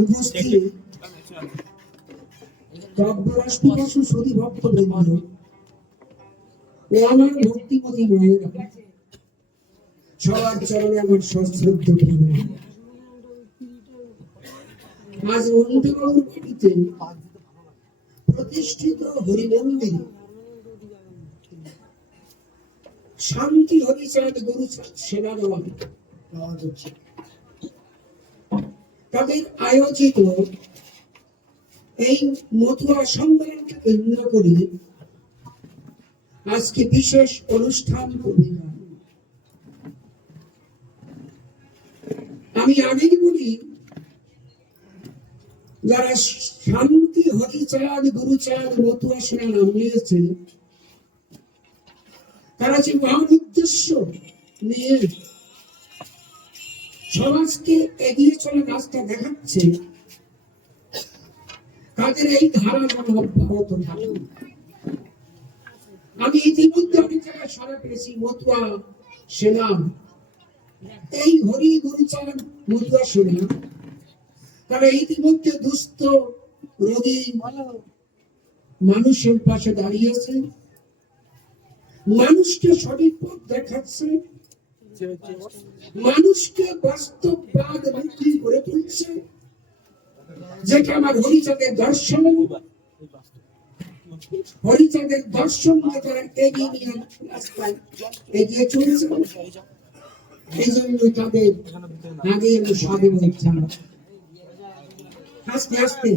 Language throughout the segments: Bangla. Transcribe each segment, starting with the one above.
উপস্থিত কাব্যরাষ্ট্রবাসু সদী ভক্তবৃন্দ ও আমার ভক্তিমতী মায়েরা, সবার চরণে আমার সশ্রদ্ধ প্রণাম। আজ মন্ত্রীবাবুর বাড়িতে প্রতিষ্ঠিত হরিমন্দির শান্তি হরিচাঁদ গুরুচাঁদ সেনা দল তাদের আয়োজিত এই মথুরা সম্মেলনকে কেন্দ্র করে আজকে বিশেষ অনুষ্ঠান করলাম। আমি আগেই বলি, যারা শান্তি হরিচাঁদ গুরুচাঁদ মথুরা সেনা নাম নিয়েছে, তারা যে মহান উদ্দেশ্য নিয়ে সমাজকে এগিয়ে চলে রাস্তা দেখাচ্ছে, তাদের এই ধারা যেন অব্যাহত থাকে। আমি ইতিমধ্যে অনেক জায়গায় সারা পেয়েছি। মথুরা সেনা, এই হরি গুরুচাঁদ মথুরা সেনা, তারা ইতিমধ্যে দুস্থ রোগী মানুষের পাশে দাঁড়িয়েছে, মানুষকে সঠিক পথ দেখাচ্ছে, মানুষকে বাস্তববাদ মুক্তি করে তুলছে, যেটা আমার হরিচাঁদের দর্শন। হরিচাঁদের দর্শনকে তারা এগিয়ে নিয়ে রাস্তায় এগিয়ে চলেছে। এই জন্য তাদের আগে স্বাধীন হচ্ছে। আস্তে আস্তে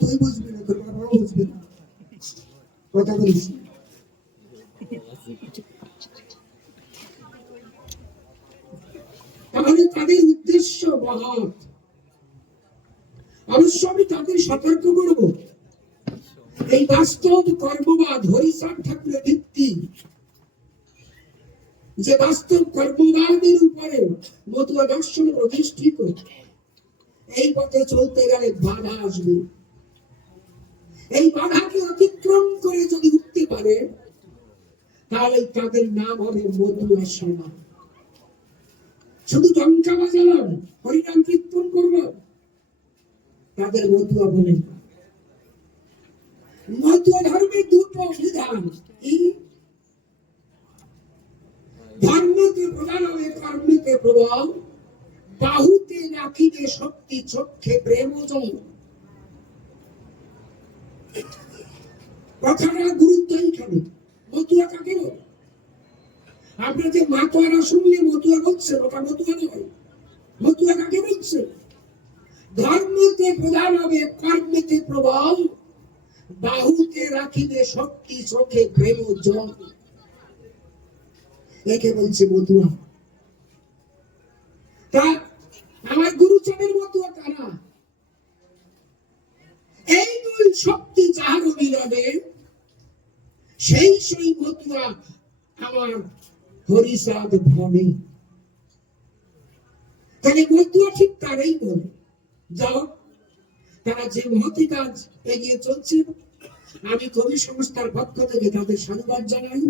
তুই বুঝবি না, তোর বাবাও বুঝবে না, কথা বলিস। তাহলে তাদের উদ্দেশ্য মহৎ। অবশ্য আমি তাদের সতর্ক করব, এই বাস্তব কর্মবাদ হরিচাঁদ ঠাকুরের ভিত্তি, যে বাস্তব কর্মবাদের উপরে মতুয়া দর্শন প্রতিষ্ঠিত, এই পথে চলতে গেলে বাধা আসবে। এই বাধাকে অতিক্রম করে যদি উঠতে পারে, তাহলে তাদের নাম হবে মতুয়া সেনা। শুধু টঙ্কা বাজালাম, হরিনাম কীর্তন করলাম, তাদের মতুয়া বলে। মতুয়া ধর্মের দুটো বিধান, ধর্মকে প্রধান হবে, কর্মকে প্রবল, বাহুতে রাখিবে শক্তি, চক্ষে প্রেম জল। কথাটা গুরুত্ব এইখানে। মতুয়া কাকে বলে? আপনার যে মাতোয়ারা শুনলে মতুয়া বলছে, ওটা মতুয়া নয়। মতুয়া কাকে বলছে? ধর্মতে প্রধান হবে, কর্মেতে প্রবল, বাহুতে রাখিবে শক্তি, চোখে প্রেম জল। একে বলছে মতুয়া। তা আমার গুরুচাঁদের মতুয়া কারা? এই দুই শক্তি যাহার মিলনে, সেই মতুয়া আমার হরিচাঁদ ভনে। তাহলে মতুয়া ঠিক তারাই বলে। যাও, তারা যে মহতি কাজ এগিয়ে চলছে, আমি কবি সংস্থার পক্ষ থেকে তাদের সাধুবাদ জানাই।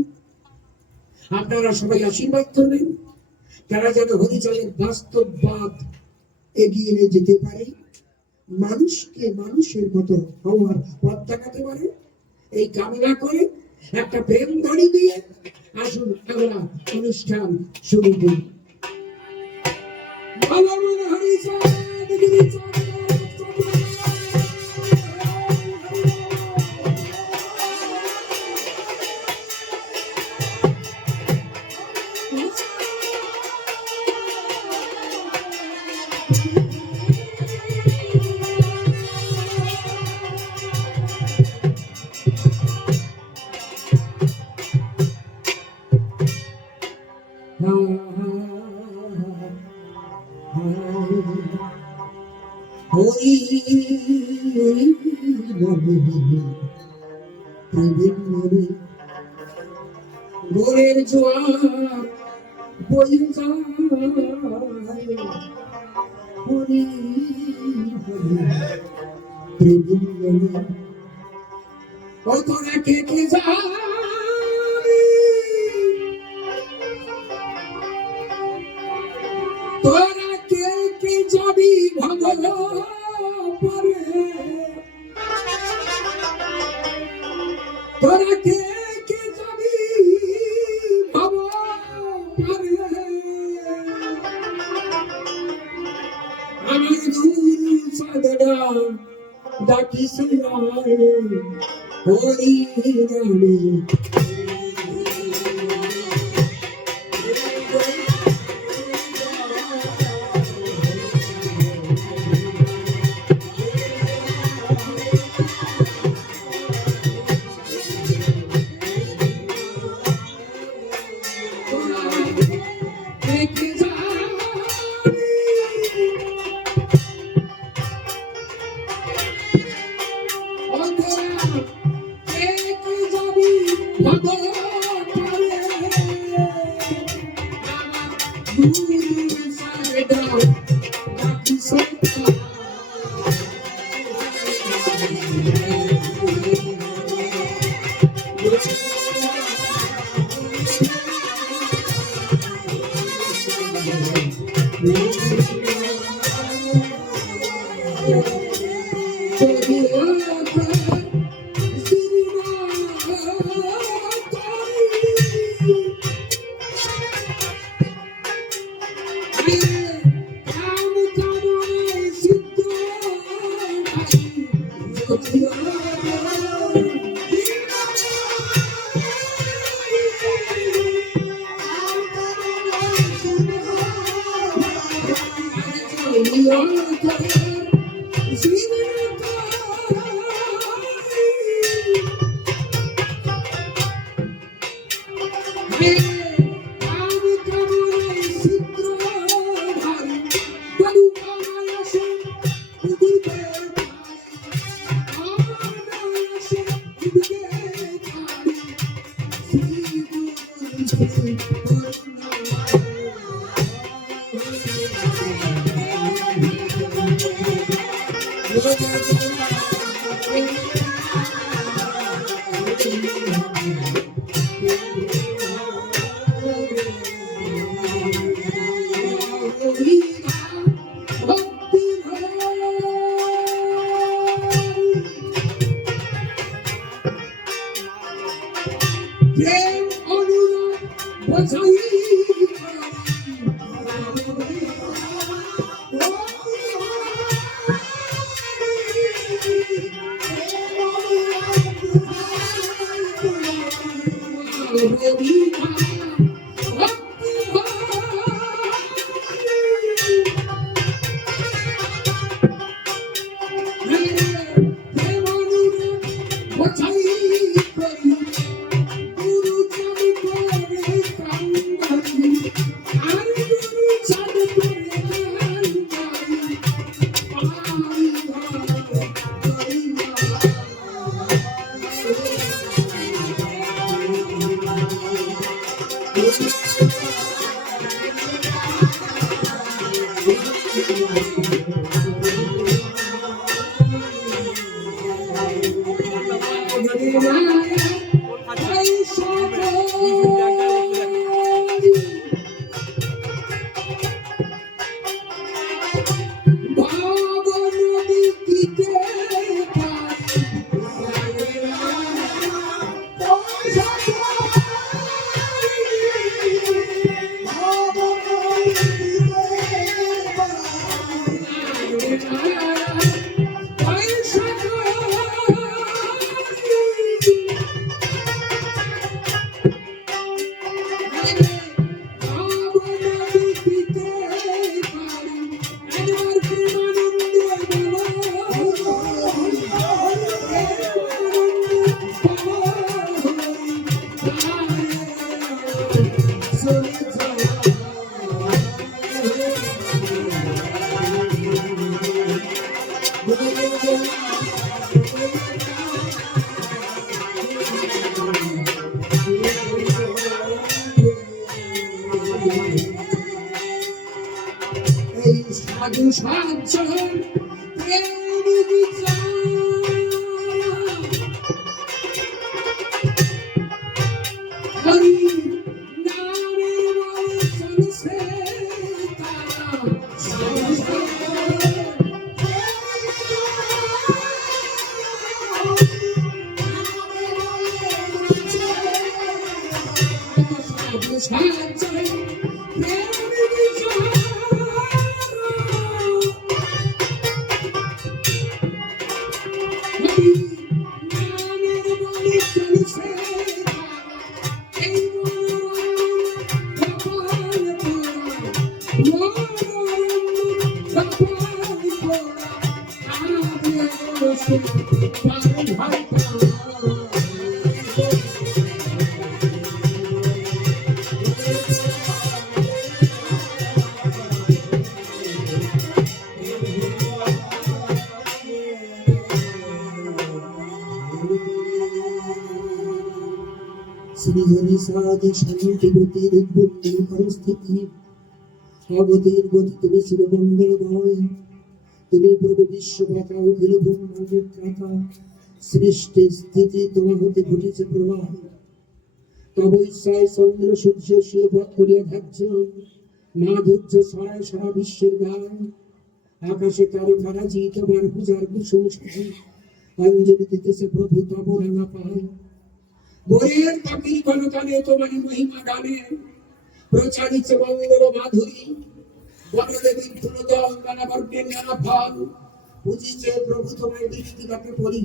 আপনারা সবাই আশীর্বাদ করবেন, তারা যেন হরিচাঁদের বাস্তববাদ এগিয়ে নিয়ে যেতে পারে, মানুষকে মানুষের মতো হওয়ার পথ দেখাতে পারে। এই কামনা করে একটা প্রেম গাড়ি দিয়ে আসুন আমরা অনুষ্ঠান শুরু করি। গোলের জোয়ার বয়ে যায়, কত রেখে যায় তোরা কে কে যাবি বাবা পারে আমার দুই সাদরা ডাকি সিয়ারে হরি রামে সাধু সজ্জন হরি নামের বচন সে তারা সাজাই প্রেমের জোয়ার। হরি নামের বলি চলছে এই মনোরম কপাল পোড়া, মনোরম কপাল পোড়া, আগে বসে পার ভাই পার। শ্রীহরি সাধে শান্তি গতির উদ্বুদ্ধি পরিস্থিতি অগতির গতি তুমি শিরমঙ্গলময়, তুমি প্রভু বিশ্বব্যাপা অখিল ব্রহ্মাণ্ডের ত্রাতা। সৃষ্টি স্থিতি তোমার হতে ঘটেছে প্রবাহ, তব ইচ্ছায় চন্দ্র সূর্য শিব করিয়া ধার্য, মাধুর্য ছড়ায় সারা বিশ্বের গায়। আকাশে কারো খারাজি তোমার পূজার কুসুম সাজি, অঞ্জলি দিতেছে প্রভু তব রাঙা পায়। বইয়ের পাখির গণগানে তোমার মহিমা গানে প্রচারিত মঙ্গল মাধুরী। বনদেবীর ফুলদল নানা বর্ণের নানা ফল, বুঝিছে প্রভু তোমায় দৃষ্টিঘাতে পড়ি।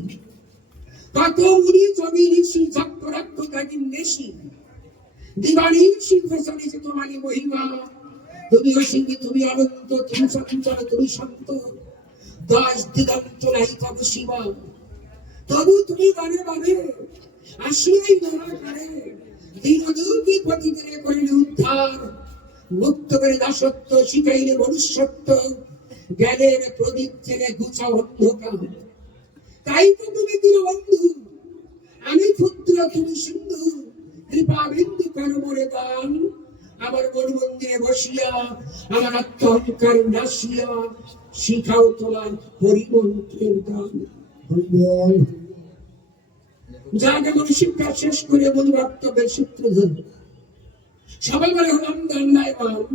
কত মুনি যোগী ঋষি যক্ষ রক্ষকারী নেশি, দিবানী সিংহ চলেছে তোমারই মহিমা। তুমি অসীমি, তুমি অনন্ত, তুমি চঞ্চল, তুমি শান্ত, দশ দিগন্ত নাই তব সীমা। তবু তুমি গানে গানে আসিয়াই ধরা করে, দীনদুর্গী পতিদের করিলে উদ্ধার। মুক্ত করে দাসত্ব, শিখাইলে মনুষ্যত্ব, জ্ঞানের প্রদীপ ছেড়ে গুছা অন্ধকার। তাই তো তুমি দীনবন্ধু, আমি ক্ষুদ্র তুমি সিন্ধু। কৃপা বিন্দু করো মোরে দান, আমার মন মন্দিরে বসিয়া, আমার আত্মহংকার নাশিয়া, শিখাও তোমার হরিমন্ত্রের গান। যাকে মনে শিক্ষা শেষ করে মূল বক্তব্যের সূত্র ধরে সবাই বলে হলাম দণ্ডায়মান।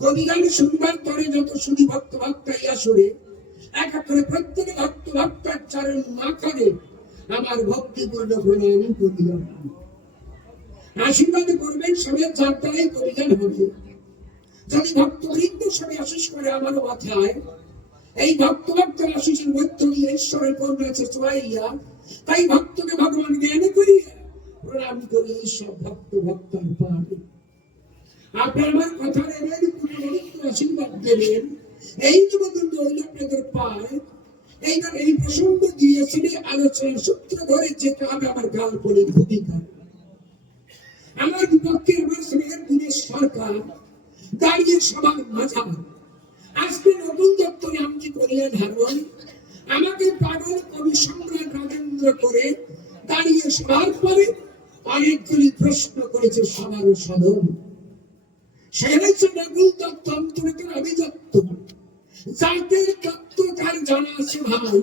কবি গানে শুনবার পরে যত শুধু ভক্ত ভক্তাই আসরে এক এক করে প্রত্যেক ভক্ত ভক্তার চরণ মাখানে আমার ভক্তিপূর্ণ প্রণাম করিলাম। আশীর্বাদ করবেন সবে যাত্রায় কবিগান হবে। যদি ভক্তবৃন্দ সবে আশিস করে আমার মাথায়, এই ভক্ত ভক্তের আশিসের মধ্য দিয়ে ঈশ্বরের করুণা চড়াইয়া, তাই ভক্তকে ভগবান জ্ঞান করিয়া প্রণাম করি সব ভক্ত ভক্তার পারে। আপনার আমার কথা নেবেন, আশীর্বাদ দেবেন, এই নিবেদন হইল আপনাদের পায়। এইবার এই প্রসঙ্গ দিয়েছিলেন আলোচনার সূত্র ধরে যেতে হবে আমার কাল্পনিক ভূমিকা। আমার বিপক্ষে আমার স্নেহের দিনের সরকার দাঁড়িয়ে সবার মাঝার। আজকে নতুন দত্ত নামটি করিয়া ধারণ আমাকে পাগল কবি সম্রাট রাজেন্দ্র করে দাঁড়িয়ে সবার পরে অনেকগুলি প্রশ্ন করেছে সবারও সদন। সে হয়েছে নকুল দত্ত অন্তরের অভিযত্ত। জাতির তত্ত্ব তার জানা আছে ভাই,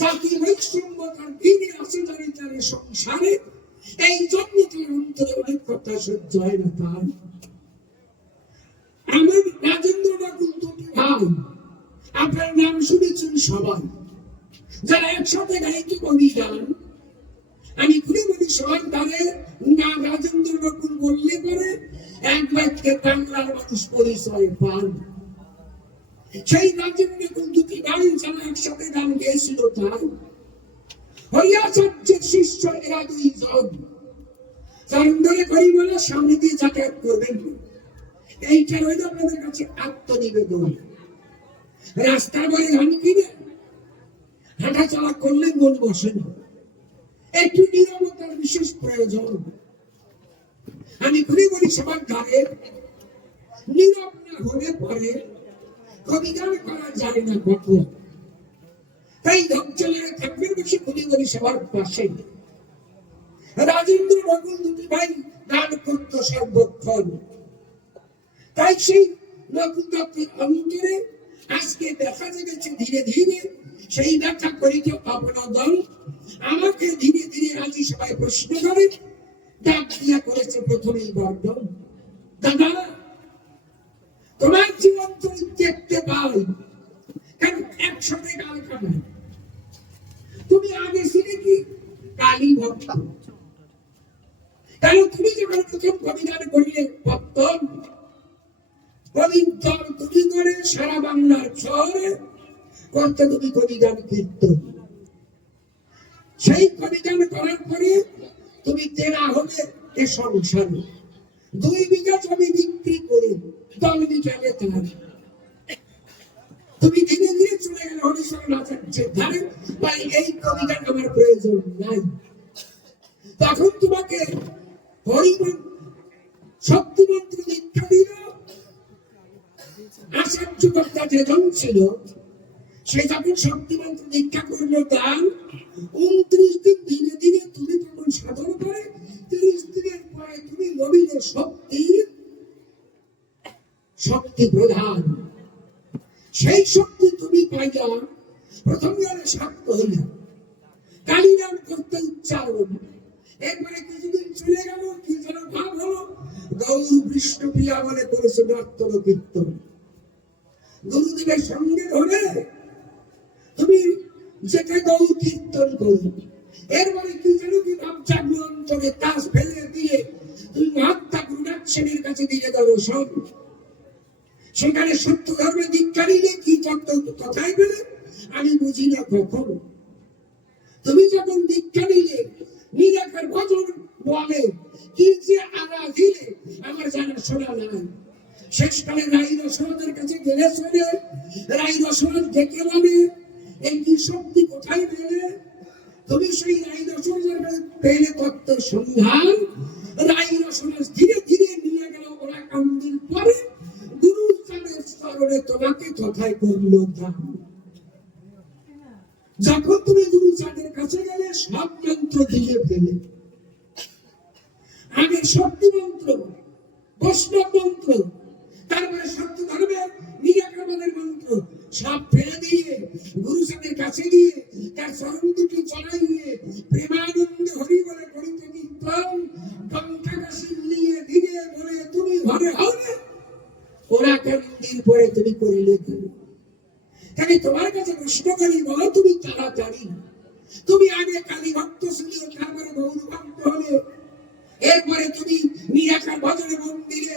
জাতি বৈষম্য তার দিনে আছে জানে তার সংসারে। এই জন্য তার অন্তরে অনেক কথা সহ্য হয় না তার। আমার রাজেন্দ্র নকুল দুটি ভাই, আপনার নাম শুনেছেন সবাই, যারা একসাথে গাইতে কবি গান। আমি ঘুরে বলি সবার তাদের নাম রাজেন্দ্র নকুল বললে পরে এক বাক্যে বাংলার মানুষ পরিচয় পান। সেই রাজেন্দ্র নকুল দুটি গান যারা একসাথে গান গেয়েছিল তাই হরিয়াচার্যের শিষ্য এরা দুইজন। চরণধরে করিবেন সামনে দিয়ে যাতায়াত করবেন, এইটা হইল আপনাদের কাছে আত্মনিবেদন। রাস্তা বলে গান কিনে হাঁটা চলা করলে মন বসে না, একটু নীরবতার বিশেষ প্রয়োজন। আমি ঘুরে বলি সবার ঘরে নীরব না হলে পরে কবি গান করা যায় না কখন। তাই ধৈর্য থাকবেন বেশি ঘুরে বলি সবার পাশে। রাজেন্দ্র নকুল দুটি ভাই গান করত সর্বক্ষণ। তাই সেই নকুল দত্তের অন্তরে আজকে দেখা যাচ্ছে ধীরে ধীরে সেই ব্যাখ্যা করিতে আপনার দল আমাকে ধীরে ধীরে রাজি সবাই প্রশ্ন করে ডাক দিয়া করেছে প্রথমেই বর্ণন। দাদা, তোমার জীবন চরিত্র দেখতে পাই কেন একসাথে গান কানা? তুমি আগে ছিলে কি কালী ভক্ত, কারণ তুমি যখন প্রথম কবিগান করিলে পত্তন, কবিগান তুমি করে সারা বাংলার শহরে করতে তুমি কবিগান কীর্তন। সেই কবিগান করার পরে তুমি তেরা হলে এ সংসারে 2 বিঘা জমি বিক্রি করে 10 বিঘা তার তুমি ধীরে ধীরে চলে গেলে হরিশরণ আচার্যের ধারে, বা এই কবিগান আমার প্রয়োজন নাই। তখন তোমাকে শক্তিমন্ত্র দীক্ষা দিল। আচার্য কর্তা যেজন ছিল সে যখন শক্তিমন্ত্র দীক্ষা করলো দান, 29 দিন ধীরে ধীরে তুমি তখন সাধন করে 30 দিনের পরে তুমি নবীনে শক্তি প্রধান। সেই শক্তি তুমি পাইয়া প্রথম গেলে শাক্ত হইয়া কালী নাম করতে উচ্চারণ। এরপরে কিছুদিন চলে গেল, কি যেন ভাব হলো, গৌর বিষ্ণু প্রিয়া বলে করেছে নর্তন কীর্তন। গুরুদেবের সঙ্গে ধরে তুমি যেটা গৌর কীর্তন করো। এরপরে কি যেন কি ভাব জাগ্র অন্তরে তাস ফেলে দিয়ে তুমি মহাত্মা গুরুনাথ সেনের কাছে দিয়ে দর্শন। সেখানে সত্য ধর্মে দীক্ষা নিলে কি কথাই পেলে আমি বুঝি না কখনো। তুমি যখন দীক্ষা নিলে নিরাকার ভজন বলে কি যে আরা দিলে আমার জানা শোনা নাই। শেষকালে রাই রসনাদের কাছে গেলে শোনে, রাই রসনাদ ডেকে বলে এই কি শক্তি কোথায় পেলে? তুমি সেই রাই রসনাদের পেলে তত্ত্ব সন্ধান। রাই রসনাদ ধীরে ধীরে নিয়ে গেল ওরা কান্দির পরে গুরুর চাঁদের স্তরে তোমাকে কথায় করল দান। যখন তুমি গুরু চাঁদের কাছে গেলে সব মন্ত্র দিয়ে ফেলে, আগে শক্তি মন্ত্র, বৈষ্ণব মন্ত্র, তারপরে সত্য ধর্মের নিরাকারবাদের মন্ত্র সব ফেলে দিয়ে গুরু চাঁদের কাছে গিয়ে তার চরণ দুটি চড়াইয়ে প্রেমানন্দে হরি বলে করিতে কীর্তন গঙ্গাকাশী নিয়ে ধীরে বলে তুমি ঘরে হবে। ওরা কান্দির পরে তুমি করিলে কেন? তাহলে তোমার কাছে প্রশ্ন করি, বলো তুমি তাড়াতাড়ি, তুমি আগে কালী ভক্ত ছিল, তারপরে গৌর ভক্ত হলে, এরপরে তুমি নিরাকার ভজনে মন্দিরে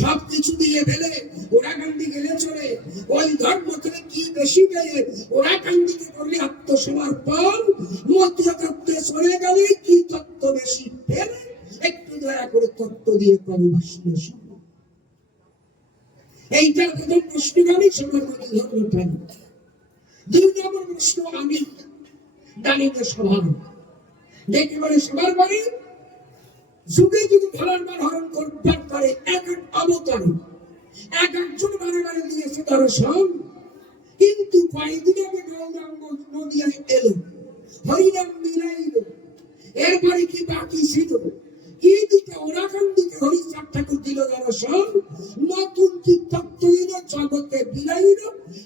সবকিছু দিয়ে ফেলে ওরা কান্দি গেলে চলে। ওই ধর্ম থেকে কি বেশি পেয়ে ওরা কান্দিকে করলে আত্মসমর্পণ, মতুয়া তত্ত্বে চলে গেলে কি তত্ত্ব বেশি ফেলে? একটু দয়া করে তত্ত্ব দিয়ে কবি বিশ্লেষণ। এইটার প্রথম প্রশ্ন আমি সবার মধ্যে ধর্মটা। 2 নম্বর প্রশ্ন আমি দানিতে সভা দেখে বলে সবার বাড়ি যুগে যুগে ধরার বার হরণ করবার করে এক এক অবতারে এক একজন বারে বারে দিয়েছে দর্শন। কিন্তু কয়েকদিন আগে গৌরাঙ্গ নদিয়ায় এলো, হরিনাম মিলাইল, এরপরে কি বাকি ছিল? কি দিকে ওরা কান্দিকে হরিচাঁদ ঠাকুর দিল দর্শন। নতুন কি তত্ত্ব হইল জগতে বিলাইল,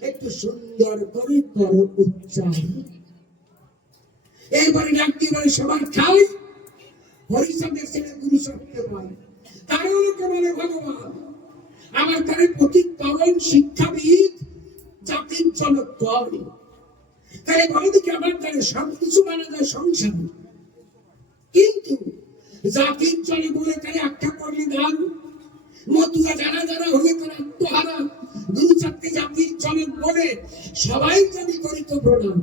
একটু সুন্দর করে করো উচ্চারণ। এরপরে ডাক দিয়ে বলে সবার খাই হরিচাঁদের ছেলে গুরু সত্য পায়, তারা লোকে বলে ভগবান। আমার তারে পতিত পাবন শিক্ষাবিদ জাতির জনক করে, তাই বলে দেখি আমার তারে সবকিছু মানা যায় সংসারে, কিন্তু জাতির জনে বলে তারে আখ্যা করলে দান। মতুয়া যারা যারা হয়ে তারা আত্মহারা, গুরু চাঁদকে জাতির জনক বলে সবাই জানি করিত প্রণাম।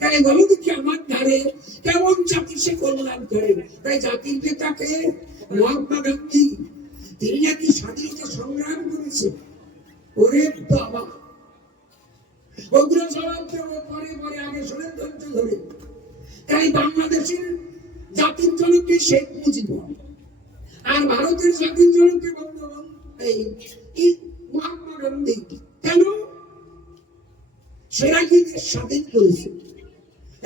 তাই বলো দেখি আমার ধারে কেমন জাতি সে কল্যাণ করে। তাই জাতির নেতাকে মহাত্মা গান্ধী, তিনি নাকি স্বাধীনতা সংগ্রাম করেছে। ওরে বাবা, ওগুলো জবাব দেবো পরে পরে, আগে শোনেন ধৈর্য ধরে। তাই বাংলাদেশের জাতির জনককে শেখ মুজিবুর, আর ভারতের জাতির জনককে বঙ্গবন্ধু মহাত্মা গান্ধী। কেন? সেরা কি দেশ স্বাধীন করেছে,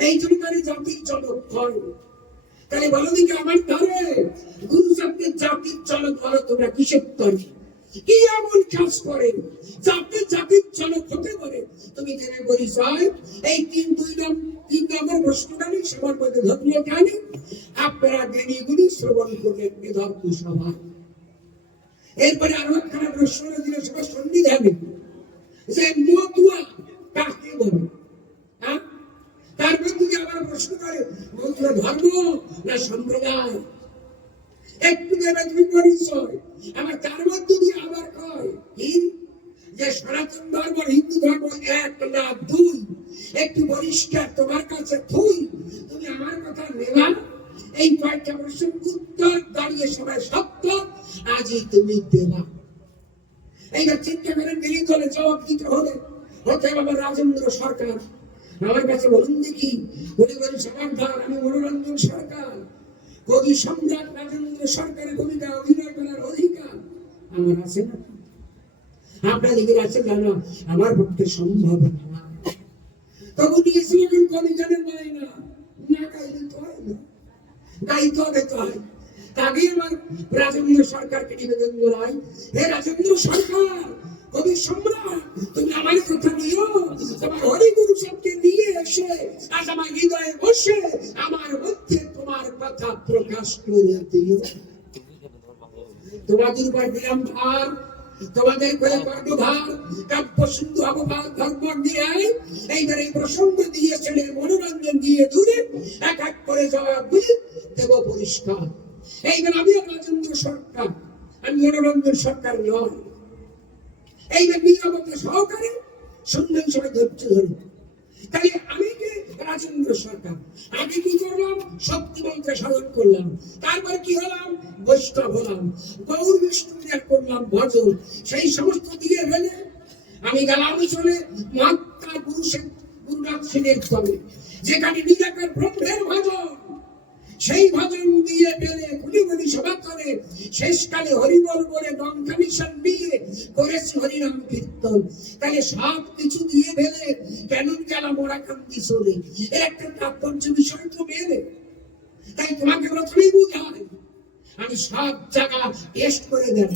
এই জন্য তারা জাতির জনক হয়। তাহলে বলো দিকে আমার ধরে গুরু চাঁদকে জাতির জনক বলো, তোমরা কিসের তরি কি এমন কাজ করে যাতে জাতির জনক হতে পারে? তুমি জেনে পরিচয় এই 3 নম্বর প্রশ্নটা নেই সবার মধ্যে ধর্মীয় জ্ঞানী আপনারা জ্ঞানীগুলি শ্রবণ করলেন এ ধর্ম সভায়। এরপরে আরো একখানা প্রশ্ন দিলে সবার সন্নিধানে যে মতুয়া কাকে বলে। তারপর যদি আবার প্রশ্ন করে মতুয়া ধর্ম না সম্প্রদায়, একটু দেবে তুমি পরিচয়। আমার তার মধ্যে দিয়ে আবার কয় কি যে সনাতন ধর্ম হিন্দু ধর্ম এক না দুই, একটু পরিষ্কার তোমার কাছে থুই, তুমি আমার কথা নেবা। এই কয়েকটা প্রশ্ন উত্তর দাঁড়িয়ে সবাই সত্য আজই তুমি দেবা। এইবার চিন্তা করেন বিরোধী দলে জবাব দিতে হলে হতে হবে রাজেন্দ্র সরকার। আমার কাছে বলুন দেখি, বলি সমাধান আমি মনোরঞ্জন সরকার, কবি সম্রাট রাজেন্দ্র সরকারের ভূমিকা অভিনয় করার অধিকার আমার আছে না? আপনাদের আছে জানা আমার পক্ষে সম্ভব না। তবু দিয়েছিল কিন্তু কবি জানেন বলে না, না গাইলে তো হয় না, গাইতে হবে তো হয়। তাকে আমার রাজেন্দ্র সরকারকে নিবেদন করাই, হে রাজেন্দ্র সরকার কবি সম্রাট, তুমি আমার কথা নিও, তোমার হরিগুরু সবকে নিয়ে এসে আজ আমার হৃদয়ে বসে আমার মধ্যে তোমার কথা প্রকাশ করে দিও। তোমাদের উপর দিলাম ভার, তোমাদের করে কর্ণধার, কাব্য সিন্ধু অবভার ধর্ম দিয়ে এইবার এই প্রসঙ্গ দিয়ে ছেড়ে মনোরঞ্জন দিয়ে দূরে এক এক করে জবাব দিয়ে দেব পরিষ্কার। এইবার আমি রাজেন্দ্র সরকার, আমি মনোরঞ্জন সরকার নয়। এইবার নিরবতা সহকারে শুনবেন সবাই ধৈর্য ধরে। তাই আমি কে রাজেন্দ্র সরকার, আমি কি করলাম শক্তি মন্ত্রে সাধন করলাম, তারপরে কি হলাম বৈষ্ণব হলাম, গৌর বিষ্ণু করলাম ভজন, সেই সমস্ত দিয়ে ফেলে আমি গেলাম চলে মহাত্মা গুরুনাথ সেনের তবে, যেখানে নিরাকার ব্রহ্মের ভজন, সেই ভজন দিয়ে পেলে গুলি সভা করে শেষকালে হরিবল বলে ডঙ্কামিশন দিয়ে করেছি হরিনাম কীর্তন। তাহলে সব কিছু দিয়ে ফেলে কেন গেলাম ওরা কান্তি চলে, এর একটা তাৎপর্য বিষয় তো মেলে। তাই তোমাকে প্রথমেই বুঝাই আমি সব জায়গা টেস্ট করে দেব।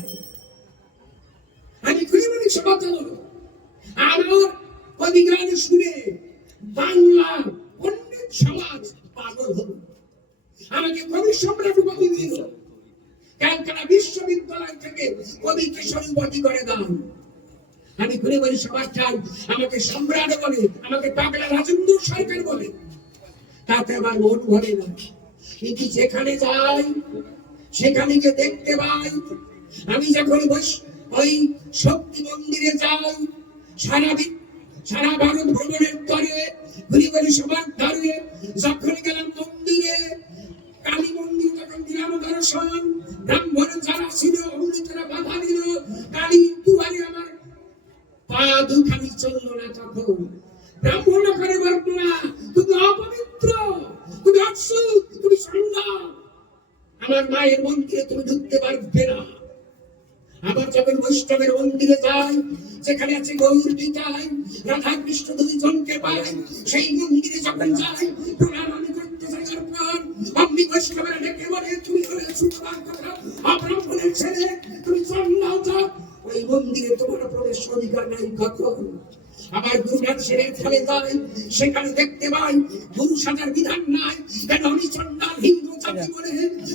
আমি গুলি সভা আমার অধিকার শুনে বাংলা পণ্ডিত সমাজ পাগল হল, আমাকে কবি সম্রাট উপাধি দিল। ক্যালকাটা বিশ্ববিদ্যালয় থেকে কবি কিশোর উপাধি করে দাও। আমি ঘুরে ঘুরে সবার চাই আমাকে সম্রাট বলে, আমাকে পাগলা রাজেন্দ্র সরকার বলে, তাতে আমার মন ভরে না। কিন্তু যেখানে যাই সেখানে গিয়ে দেখতে পাই, আমি যখন ওই শক্তি মন্দিরে যাই, সারা ভারত ভ্রমণের তরে ঘুরে ঘুরে সবার ধারে যখন গেলাম মন্দিরে, কালী মন্দির যখন দিলাম দর্শন, ব্রাহ্মণ যারা ছিল অমৃতরা বাধা দিল, কালী দুয়ারে আমার পা দুখানি চললো না। তখন ব্রাহ্মণ করে বর্ণনা, তুমি অপবিত্র, তুমি অসুখ, তুমি সন্ধ্যা, আমার মায়ের মন্দিরে তুমি ঢুকতে পারবে না। আবার যখন বৈষ্ণবের মন্দিরে যাই, যেখানে আছে গৌর নিতাই, রাধা কৃষ্ণ দুইজনকে পাই, সেই মন্দিরে যখন যাই প্রণাম আমি করতে যাওয়ার পর অমনি বৈষ্ণবেরা ডেকে বলে, তুমি হলে সুতরাং কথা অব্রাহ্মণের ছেলে, তুমি চন্দ্রাও যাও, ওই মন্দিরে তোমার প্রবেশ অধিকার নাই। কখন আবার গুরুনাথ সেনের ফলে যাই, সেখানে দেখতে পাই গুরু সাজার বিধান নাই, কেন আমি চন্ডাল হিন্দু জাতি বলে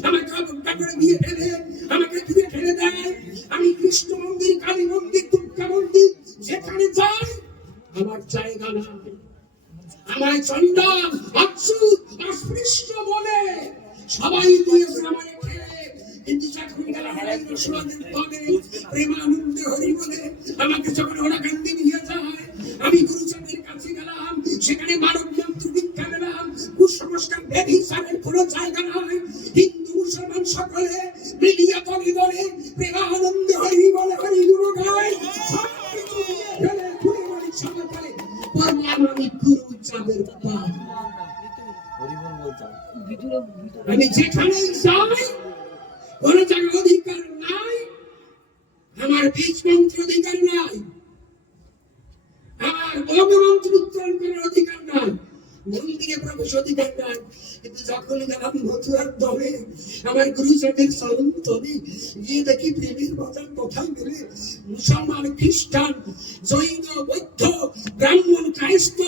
আমাকে অবজ্ঞা করে দিয়ে ফেলে, আমাকে দূরে ফেলে দেয়। আমি কৃষ্ণ মন্দির, কালী মন্দির, দুর্গা মন্দির যেখানে যাই আমার জায়গা নাই, আমার চন্ডাল অচ্যুত অস্পৃশ্য বলে সবাই দিয়েছে আমার ঠেলে। কিন্তু যখন গেলাম প্রেমানন্দে হরি বলে আমাকে যখন ওরা কান্দি নিয়ে যায়, আমি গুরুচাঁদের কাছে গেলাম, সেখানে মানব মন্ত্র দীক্ষা নিলাম, কুসংস্কার ব্যভিচারের কোনো জায়গা নাই। হিন্দু মুসলমান সকলে মিলিয়ে তবে বলে প্রেমানন্দে হরি বলে হরি গুরু গায়, আমি গুরুচাঁদের পাই। আমি যেখানেই যাই কোন জায়গার অধিকার নাই, আমার বীজ মন্ত্র অধিকার নাই, আমার মন্ত্র উচ্চারণ করার অধিকার নাই, মন্দিরে প্রবেশ অধিকার নাই। কিন্তু যখন গেলাম মথুরার দলে আমার গুরুচাঁদের চরণ তলে গিয়ে দেখি প্রেমের বাজার কোথায় মেলে, মুসলমান, খ্রিস্টান, জৈন, বৌদ্ধ, ব্রাহ্মণ, ক্রাইস্ত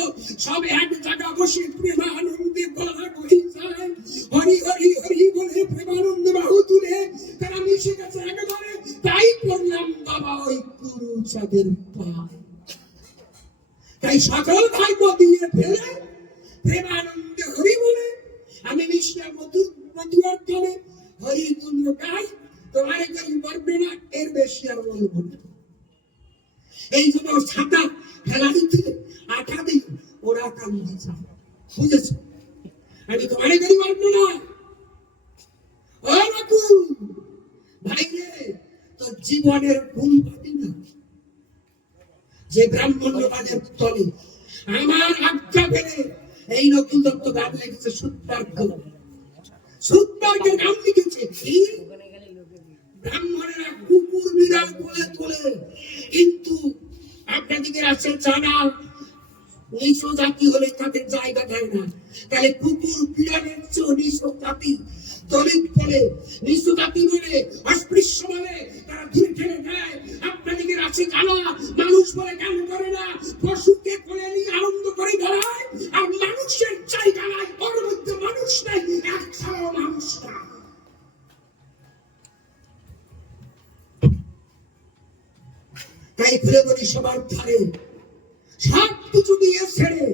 সব এক জায়গা বসে প্রেমানন্দে বলা কহি যায়, হরি হরি হরি বলে প্রেমানন্দে বাহু তুলে তারা মিশে গেছে একেবারে। তাই করলাম বাবা ওই গুরুচাঁদের পায়। তাই সকল ভাগ্য দিয়ে ফেলে প্রেমানন্দে হরি বলে আমি মিশলাম মধুয়ার তলে, হরি গুণ গাই, তোমার কেউ পারবে না, এর বেশি আর বলবো না। এই জন্য ছাতা ফেলা দিচ্ছে, আঠা দিই, ওরা কান্দি যায়, বুঝেছ? আমি তোমার কেউ পারবো না। ও বাবু ভাই রে, তোর জীবনের গুণ পাবি না। যে ব্রাহ্মণ্যবাদের তলে আমার আজ্ঞা পেলে এই নতুন দত্ত গান লিখেছে সুদ্বার্ঘ, সুদ্বার্ঘের গান লিখেছে কি ব্রাহ্মণেরা কুকুর বিড়াল বলে তোলে, কিন্তু আপনাদের আছে জানা নিঃস্ব জাতি হলে তাদের জায়গা দেয় না। তাহলে কুকুর বিড়ালের চেয়ে নিঃস্ব জাতি, দলিত বলে, নিঃস্ব জাতি বলে, অস্পৃশ্য বলে তারা দূরে ঠেলে দেয়। আপনাদের আছে জানা মানুষ বলে কেন করে না, পশুকে কোলে নিয়ে আনন্দ করে দাঁড়ায়, আর মানুষের জায়গা নাই, ওর মধ্যে মানুষ নাই, একটাও মানুষ না। তাই ফিরে বলি সবার ধারে সব কিছু দিয়ে ছেড়ে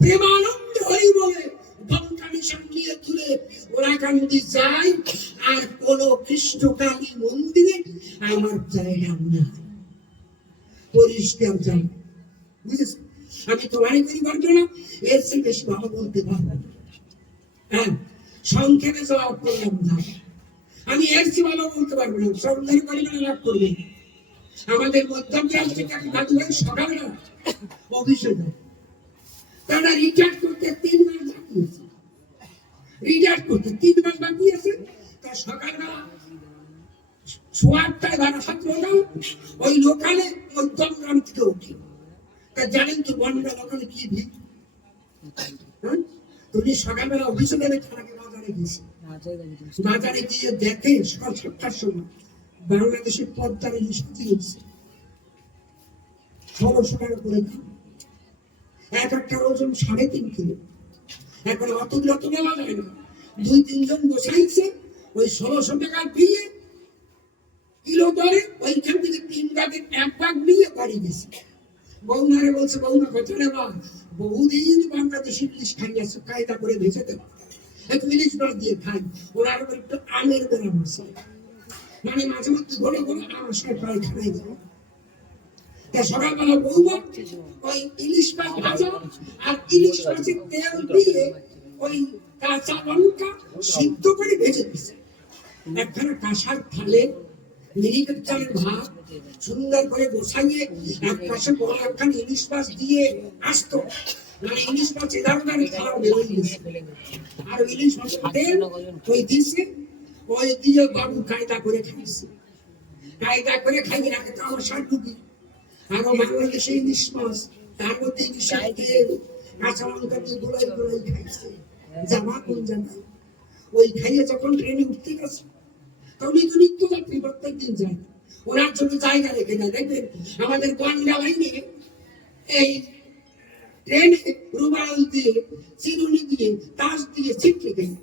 প্রেমানন্দ হরি বলে দমকা মিশন নিয়ে তুলে ওরা কান্দি যায়, আর কোন কৃষ্ণকালী মন্দিরে আমার জায়গা না, পরিষ্কার জায়গা, বুঝেছ? আমি তোমারই পরিবার না, এর চেয়ে বেশি ভালো বলতে পারবো না। হ্যাঁ, সংক্ষেপে জবাব করলাম না, আমি এর চেয়ে ভালো বলতে পারবো না। সরকারি পরিমাণে লাভ করবে আমাদের মধ্যপ্রাচ্য থেকে দাদু ভাই সকালবেলা অফিসে যায়, তারা রিটায়ার করতে 3 মাস বাকি আছে, রিটায়ার করতে 3 মাস বাকি আছে। তার সকালবেলা 8টায় বারাসাত লোকাল, ওই লোকালে মধ্যমগ্রাম থেকে উঠি। তা জানেন তো বনগা লোকালে কি ভিড়? উনি সকালবেলা অফিসে গেলে তার আগে বাজারে গেছে, বাজারে গিয়ে দেখে সকাল 7টার সময় বাংলাদেশের পদ্মার ইলিশ সাজিয়ে উঠছে 1600 টাকা করে দাম, এক একটা ওজন 3.5 কিলো। এখন অত নেওয়া যায় না, 2-3 জন বসাইছে, ওই 1600 টাকা দিয়ে কিলো দরে ওইখান থেকে 3 ভাগের 1 ভাগ নিয়ে বাড়ি গেছে। বৌমারে বলছে, বৌমা কথা নেবা, বহুদিন বাংলাদেশের ইলিশ খাই আছে, কায়দা করে ভেজে দেবো, একটু ইলিশ মাছ দিয়ে খাই। ওরা একটু আমের বেড়া মশাই, মানে মাঝে মধ্যে ঘরে ঘরে আমার সাথে পায়খানায় যাবো। সকালবেলা বৌমা ওই ইলিশ মাছ ভাজা আর ইলিশ মাছের তেল দিয়ে ওই কাঁচা লঙ্কা সিদ্ধ করে ভেজে দিচ্ছে। একখানা কাঁসার থালে মিনিকেট চালের ভাত সুন্দর করে বসাইয়ে এক পাশে বড় একখানা ইলিশ মাছ দিয়ে আসতো, মানে ইলিশ মাছ এধারে খাওয়া বেরোয় গেছে, আর ইলিশ মাছের তেল ওই দিছে, ওই দিয়ে বাবু কায়দা করে খাইছে। কায়দা করে খাইয়ে রাখে তো আমার সার ডুবি, আরো বাংলাদেশে ইলিশ মাছ, তার মধ্যে ইলিশের তেল কাঁচা লঙ্কা দিয়ে গোলাই গোলাই খাইছে, জামা কোন জামা। ওই খাইয়ে যখন ট্রেনে উঠতে গেছে, তখন তো নিত্য যাত্রী প্রত্যেক দিন যায়, ওনার জন্য জায়গা রেখে দেয়। দেখবেন আমাদের গন্ডা লাইনে এই ট্রেনে রুমাল দিয়ে, চিরুনি দিয়ে, তাস দিয়ে ছিট রেখে দেয়।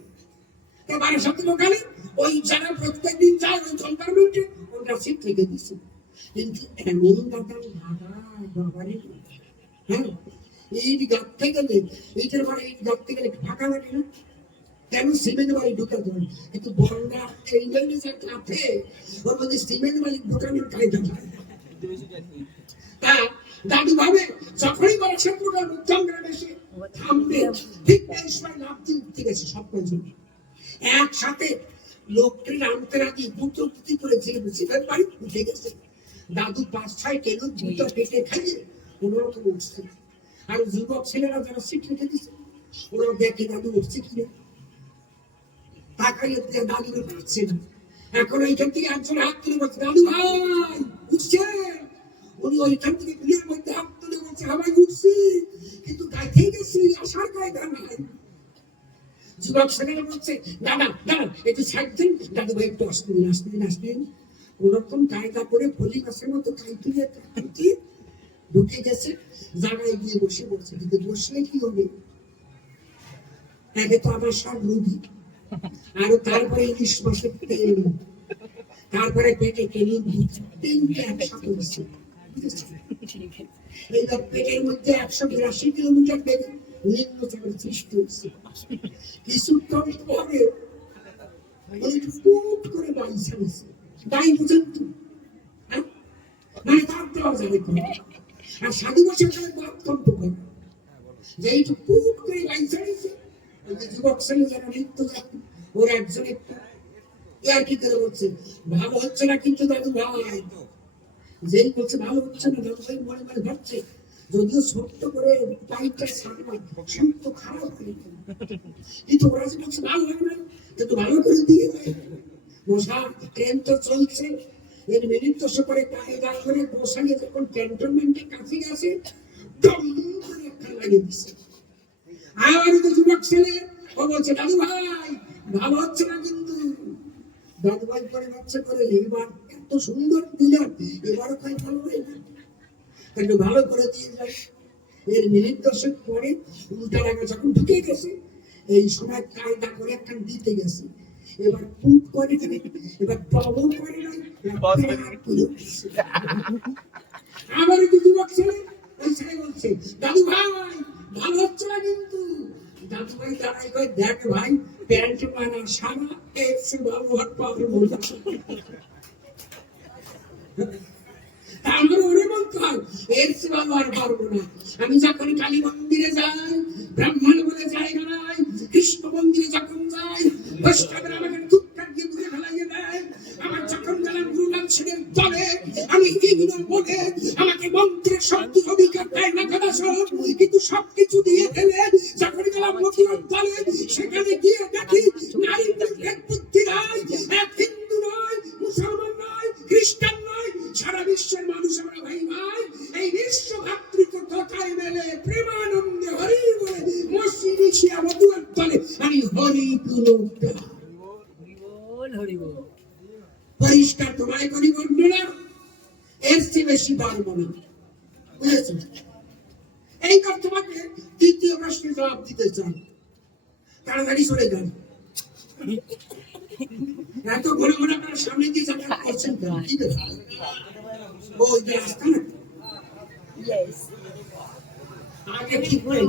এবারে সাথে লোকালে ওই যারা প্রত্যেক দিন যায় ওই কম্পার্টমেন্টে ওটা সিট রেখে দিচ্ছে। কিন্তু এমন দাদার বাবারে, হ্যাঁ, ইট গাঁথতে গেলে, ইটের পরে ইট গাঁথতে গেলে ফাঁকা লাগে না, কেন সিমেন্ট বাড়ি ঢুকাতে হয়, কিন্তু বন্যা এই লাইনে যে কাঁথে ওর মধ্যে সিমেন্ট বাড়ি ঢুকানোর কায়দা হয়। তা দাদু ভাবে যখনই বারাসাত লোকাল মধ্যমগ্রামে এসে থামবে, ঠিক এই সময় লাফ দিয়ে উঠতে গেছে সব কজন একসাথে। লোকটি নামতে রাখি দুটো পুঁতি করে সিমেন্ট বাড়ি উঠে গেছে। দাদু 5-6 কিলো জুতো পেটে খাইয়ে কোনোরকম উঠছে, আর যুবক ছেলেরা যারা সিট রেখে দিচ্ছে ওরা দেখে দাদু উঠছে কিনা, তাকাইয়ে দাদু পাচ্ছে না। এখন ওইখান থেকে একজন হাত তুলে বলছে, দাদু ভাই উঠছে। উনি ওইখান থেকে বিলের মধ্যে হাত তুলে বলছে, আমায় উঠছি, কিন্তু গাইতে গেছি, আসার কায়দা নাই। যুবক ছেলেরা বলছে, দাদা দাদা একটু ছাড় দিন, দাদু ভাই একটু আসতে দিন, আসতে দিন, আসতে দিন। ওরকম কায়দা করে ফলি গাছের মতো কাইতে ঢুকে গেছে, জায়গায় গিয়ে বসে পড়ছে। কিন্তু বসলে কি হবে, আগে তো আমার সব রুগী, আর তারপরে ইলিশ মাছের তেল, তারপরে পেটে কেলি, 3টে একসাথে হচ্ছে। এইবার পেটের মধ্যে 182 কিলোমিটার বেগে নিম্নচাপের সৃষ্টি হচ্ছে। কিছুক্ষণ পরে উনি পুট করে বাইসা গেছে, তাই বুঝেন তো, মানে তার দেওয়া যাবে কোনো। আর সাধু বছর বক্তব্য করে যে এইটু পুট করে বাইসা গেছে, ওই যে যুবক ছেলে যারা নৃত্য জানে ওর একজন একটু আর কি করে বলছে ভালো হচ্ছে না, কিন্তু দাদু ভাই যেই বলছে ভালো হচ্ছে না, দাদু ভাই মনে মনে ভাবছে যদিও ছোট্ট করে পাইপটা সামনে শুনতো খারাপ হয়ে গেল, কিন্তু ওরা যে বলছে ভালো হয় না, কিন্তু ভালো করে দিয়ে বসা ট্রেন তো চলছে, এর মিনিট 10 পরে কায়দা করে বসালে যখন ক্যান্টনমেন্টের কাছে গেছে দম করে একটা লাগিয়ে দিচ্ছে। আর যুবক ছেলে ও বলছে দাদু ভাই ভালো হচ্ছে না, কিন্তু দাদু ভাই করে বাচ্চা করে এবার এত সুন্দর দিলাম, এবারও খাই ভালো হয় না, একটু ভালো করে দিয়ে যায়। এর মিনিট 10 পরে উল্টা লাগা যখন ঢুকে গেছে, এই সময় কায়দা করে একটা দিতে গেছে, এবার পুট করে এবার ডবল করে আমার যুবক ছেলে ওই ছেলে বলছে দাদু ভাই ভালো হচ্ছে না, কিন্তু দাদু ভাই দাঁড়াই করে দেখ ভাই প্যান্ট পানা সারা এসে ব্যবহার পাবো না, আমার ওরে বলতে হয় এর সে ব্যবহার পারবো না। আমি যখন কালী মন্দিরে যাই, ব্রাহ্মণ বলে জায়গা নাই, কৃষ্ণ মন্দিরে যখন যাই বৈষ্ণবের আমাকে টুকটাক দিয়ে দূরে ফেলাইয়ে দেয়, আমার যখন গেলাম গুরুনাথ সেনের দলে আমি এইগুলো বলে আমাকে মন্ত্রের শক্তি অধিকার দেয় না কথা সব, কিন্তু সবকিছু দিয়ে ফেলে যখন গেলাম মন্দিরের দলে সেখানে গিয়ে দেখি নারীদের এক বুদ্ধি নাই, এক হিন্দু নয়, মুসলমান নয়, খ্রিস্টান নয়, সারা বিশ্বের মানুষ আমরা ভাই ভাই, এই বিশ্ব ভাতৃত্বতায় মেলে প্রেমানন্দে হরি বলে মসজিদে শিয়া মধুয়ার তলে আমি হরি তুলতা পরিষ্কার তোমায় করি বলবো না, এর চেয়ে বেশি পারবো না, বুঝেছো? এইবার তোমাকে দ্বিতীয় প্রশ্নের জবাব দিতে চাই, তাড়াতাড়ি চলে যান, এত ঘন ঘন আপনার সামনে দিয়ে যাতায়াত করছেন কেন? ঠিক আছে, ওই যে রাস্তা না আগে ঠিক হয়ে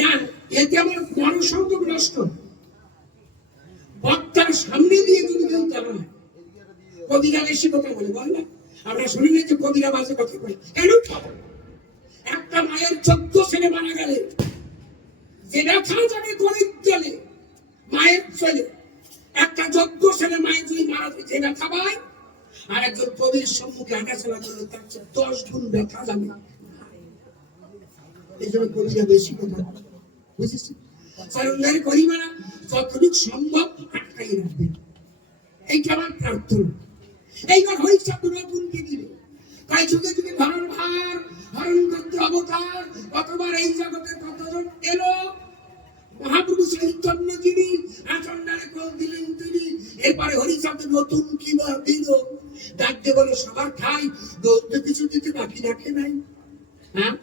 না, এতে আমার জনসংযোগ নষ্ট, বক্তার সামনে দিয়ে যদি কেউ তেমন কবিরা বেশি কথা বলে, বল না আমরা শুনি না যে কবিরা বাজে কথা বলে কেন? একটা মায়ের 14 ছেলে মারা গেলে যে ব্যথা যাবে গরিব গেলে মায়ের ছেলে, একটা 14 ছেলে মায়ের যদি মারা যায় যে ব্যথা পায়, আর একজন কবির সম্মুখে হাঁটাচলা করলে তার 10 গুণ ব্যথা যাবে, এই জন্য কবিরা বেশি কথা বলে, বুঝেছি? সারঙ্গারে করিবারা যতটুকু সম্ভব আটকাই রাখবে, এইটা আমার প্রার্থনা। এইবার হয়েছে নতুনকে দিল তাই যুগে যুগে ধরন ভার হরণ করতে অবতার কতবার এই জগতে কতজন এলো, মহাপ্রভু চৈতন্য যিনি আচন্ডালে কোল দিলেন তিনি, এরপরে হরিচাঁদ নতুন কি বা দিল, ডাকতে বলে সবার ঠাই, গৌরতে কিছু দিতে বাকি রাখে নাই, হ্যাঁ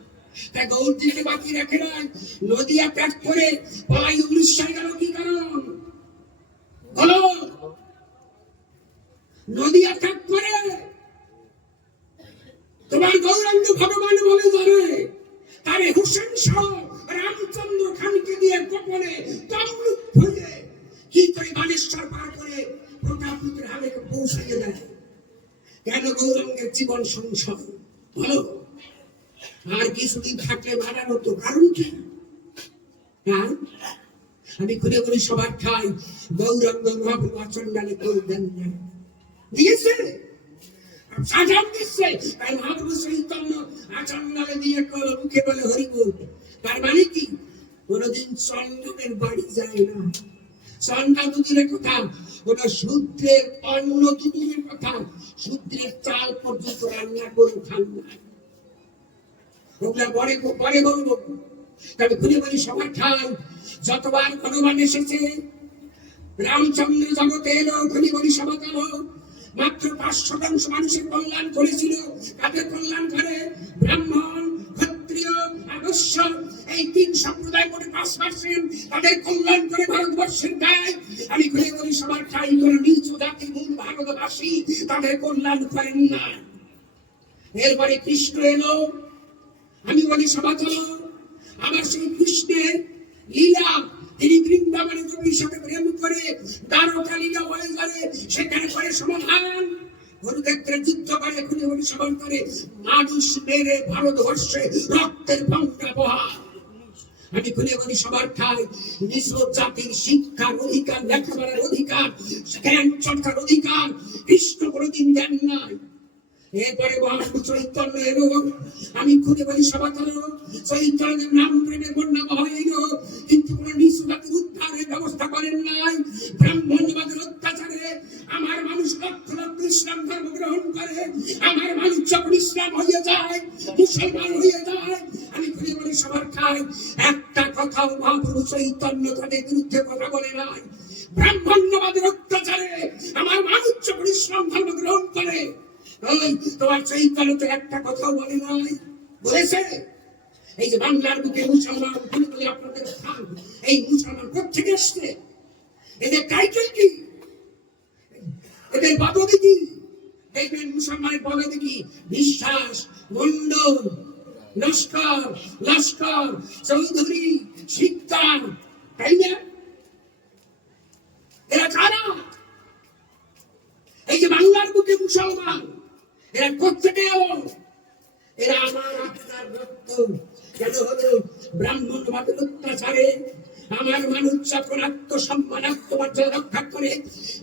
তাই গৌর দিতে বাকি রাখে নাই, নদিয়া ত্যাগ করে পলাই উড়িষ্যায় গেল কি কারণ বলো? নদিয়া ত্যাগ করে তোমার গৌরাঙ্গ ভগবান বলে ধরে তারে হুসেন সহ রামচন্দ্র খানকে দিয়ে গোপনে তমলুক হয়ে কি করে বানেশ্বর পার করে প্রতাপপুত্রের হালে পৌঁছাইয়ে দেয়। কেন গৌরাঙ্গের জীবন সংসার বলো? আর কিছুদিন থাকলে মারা হতো, কারণ কি? আমি ঘুরে ঘুরে সবার খাই গৌরাঙ্গ মহাপ্রভু আচন্ডালে কোল দেন না দিয়েছে, সাজাম দিচ্ছে, তাই মহাপ্রভু চৈতন্য আচন্ডালে দিয়ে কোল মুখে বলে হরি বল। তার মানে কি? কোনদিন চন্ডালের বাড়ি যায় না, চন্ডা দুদিনের কথা, ওটা শূদ্রের অন্ন দুদিনের কথা, শূদ্রের চাল পর্যন্ত রান্না করে খান না, ওগুলা পরে পরে বলবো। তবে ঘুরে ঘুরে সবার খাই যতবার ভগবান এসেছে, রামচন্দ্র জগতে এলো, ঘুরে ঘুরে সভা গেল, মাত্র 5% মানুষের কল্যাণ করেছিল। তাদের কল্যাণ করে ব্রাহ্মণ, ক্ষত্রিয়, বৈশ্য, এই 3 সম্প্রদায় করে 5%, তাদের কল্যাণ করে ভারতবর্ষের গায়ে। আমি ঘুরে ঘুরে সবার খাই করে নিচু জাতি মূল ভারতবাসী তাদের কল্যাণ করেন না। এরপরে কৃষ্ণ এলো। আমি বলি সমাজল, আমার সেই কৃষ্ণের লীলা, তিনি বৃন্দাবনে গোপীর সাথে প্রেম করে দ্বারকা লীলা হয়ে যাবে, সেখানে করে সমাধান। কুরুক্ষেত্রে যুদ্ধ করে, খুলে বলি সমান করে, মানুষ মেরে ভারতবর্ষে রক্তের গঙ্গা বহা। আমি খুলে বলি সবার ঠাই নিজ জাতির শিক্ষার অধিকার, লেখাপড়ার অধিকার, জ্ঞান চর্চার অধিকার কৃষ্ণ কোনোদিন দেন নাই। এরপরে মহাপ্রভু চৈতন্য এলো। আমি খুলে বলি সভা করো, চৈতন্যের নাম প্রেমের বন্যা বহা এলো, কিন্তু কোন নিজ জাতির উদ্ধারের ব্যবস্থা করেন নাই। ব্রাহ্মণ্যবাদের অত্যাচারে আমার মানুষ লক্ষ লক্ষ ইসলাম ধর্ম গ্রহণ করে। আমার মানুষ যখন ইসলাম হয়ে যায়, মুসলমান হয়ে যায়, আমি খুলে বলি সবার খাই একটা কথাও মহাপ্রভু চৈতন্য তাদের বিরুদ্ধে কথা বলে নাই। ব্রাহ্মণ্যবাদের অত্যাচারে আমার মানুষ যখন ইসলাম ধর্ম গ্রহণ করে, তোমার চৈতন্য তো একটা কথাও বলে নাই। বলেছে এই যে বাংলার বুকে মুসলমান, আপনাদের স্থান, এই মুসলমান কোথেকে আসছে? এদের টাইটেল কি? এদের পদবি কি? দেখবেন মুসলমানের পদবি কি? বিশ্বাস, মন্ডল, লস্কর, লস্কর, চৌধুরী, শিকদার, তাই না? এরা কারা? এই যে বাংলার বুকে মুসলমান, এরা কোথেকে এলো? এরা আমার আপনার রক্ত কেন হলো? ব্রাহ্মণবাদের অত্যাচারে আমার মানুষ যখন আত্মসম্মান, আত্মমর্যাদা রক্ষা করে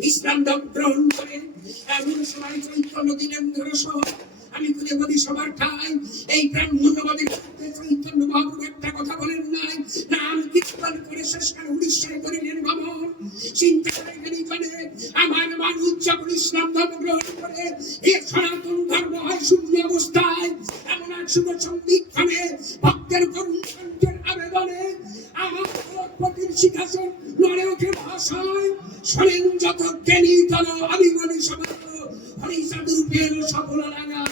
ইসলাম গ্রহণ করে, এমন সময় চৈতন্য দিলেন্দ্র সহ আমি খুলে বলি সবার ঠাই এই ব্রাহ্মণ্যবাদের চৈতন্য মহাপ্রভু একটা কথা বলেন নাই। নাম কীর্তন করে শেষকালে উড়িষ্যায় করিলেন ভ্রমণ। চিন্তা করে আমার মানুষ যখন ইসলাম ধর্ম গ্রহণ করে, এর সনাতন ধর্ম হয় শূন্য অবস্থায়, এমন এক শুভ সন্ধিক্ষণে ভক্তের করুণ কণ্ঠের আবেদনে আমার পতির সিংহাসন নড়ে ওঠে ভাষায়। শোনেন যত জ্ঞানী দল, আমি বলি সবাই হরিচাঁদুর পেল সফল লাগা।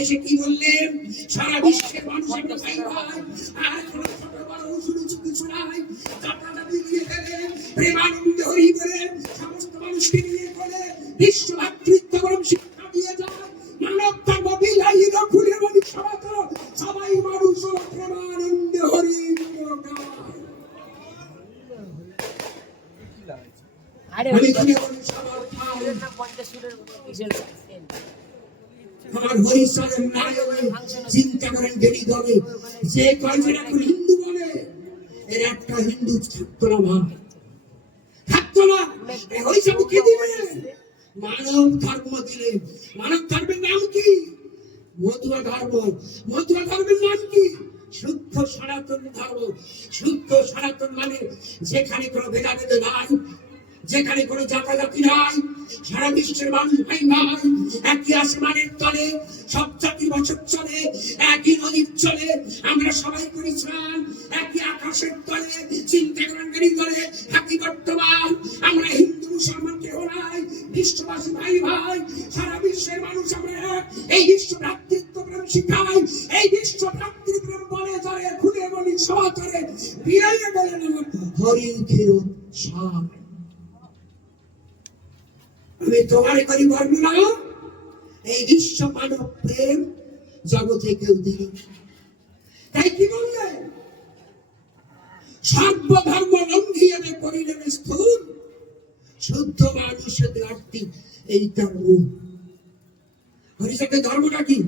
এসে কি বললেন? সারা বিশ্বের মানুষ আমরা ভাই ভাই, আর কোন ছোট বড় উঁচু নিচু কিছু নাই। যাত্রাটা বিলিয়ে গেলে প্রেমানন্দে হরি বলে সমস্ত মানুষকে নিয়ে বলে বিশ্ব ভাতৃত্ব বরং শিক্ষা দিয়ে যায়। মানব ধর্ম বিলাই খুলে বলি সবাই মানুষ প্রেমানন্দে হরি আমি খুলে বলি সবার আমার হরিচাঁদের নারায়ণে চিন্তা করেন দেরি দলে যে কয়জন এখন হিন্দু বলে, এর একটা হিন্দু থাকতো না, মা থাকতো না। হরিচাঁদ কে দিবে? মানব ধর্ম দিলে। মানব ধর্মের নাম কি? মতুয়া ধর্ম। মতুয়া ধর্মের নাম কি? শুদ্ধ সনাতন ধর্ম। শুদ্ধ সনাতন মানে যেখানে কোনো ভেদাভেদ নাই, যেখানে কোনো জাতাজাতি নাই, সারা বিশ্বের মানুষ ভাই ভাই, একই আসমানের তলে সব জাতি বছর চলে, একই নদীর চলে, আমরা সবাই করি স্নান, একই আকাশের তলে চিন্তা করেন তলে থাকি বর্তমান। আমরা হিন্দু মুসলমান কেউ নাই, বিশ্ববাসী ভাই ভাই, সারা বিশ্বের মানুষ আমরা এই বিশ্ব ভ্রাতৃত্ব প্রেম শিখাই। এই বিশ্ব ভ্রাতৃপ্রেম বলে জলে খুলে বলি সমাচারে বিয়ে বলেন আমার হরিণ ফেরত সার। আমি তোমার করি বর্ণনা, এই বিশ্ব মানব প্রেম জগতে কেউ দিল। তাই কি বললে? সর্বধর্ম লঙ্ঘিয়ে করিলেন স্থূল, শুদ্ধ মানুষের আরতি এইটার মূল। হরিচাঁদের ধর্মটা কি?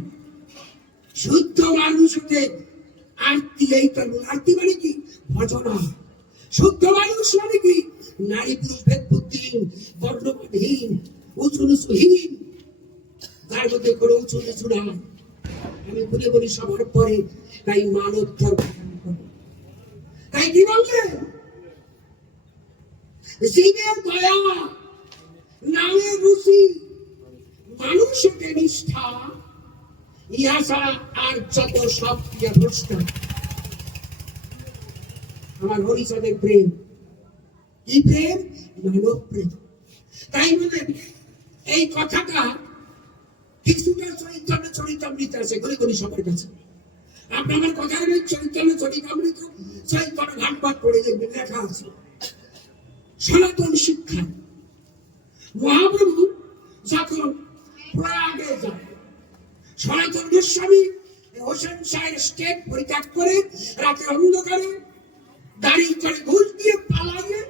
শুদ্ধ মানুষকে আরতি এইটার মূল। আরতি মানে কি? ভজনা। শুদ্ধ মানুষ মানে কি? নারী পুরুষ ভেদ বুদ্ধিহীন, বর্ণবাদহীন, উঁচু নিচুহীন, তার মধ্যে কোনো উঁচু নিচু নাই। আমি খুলে বলি সবার পরে তাই মানব ধর্ম। তাই কি বললে? জীবের দয়া, নামের রুচি, মানুষকে নিষ্ঠা, ইহা ছাড়া আর যত সব ভ্রষ্ট। আমার হরিচাঁদের প্রেম কি প্রেম? মানব প্রেম। তাই বলে এই কথাটা কিছুটা চৈতন্য চরিতামৃত আছে, গলি গলি সবার কাছে। আপনি আমার কথার চৈতন্য চরিতামৃত, চৈতন্য ভাগবত পড়ে দেখবেন, লেখা আছে সনাতন শিক্ষা। মহাপ্রভু যখন প্রয়াগে যায়, সনাতন গোস্বামী হোসেন শাহের স্টেট পরিত্যাগ করে রাতে অন্ধকারে গাড়ি করে ঘুষ দিয়ে পালাইয়ে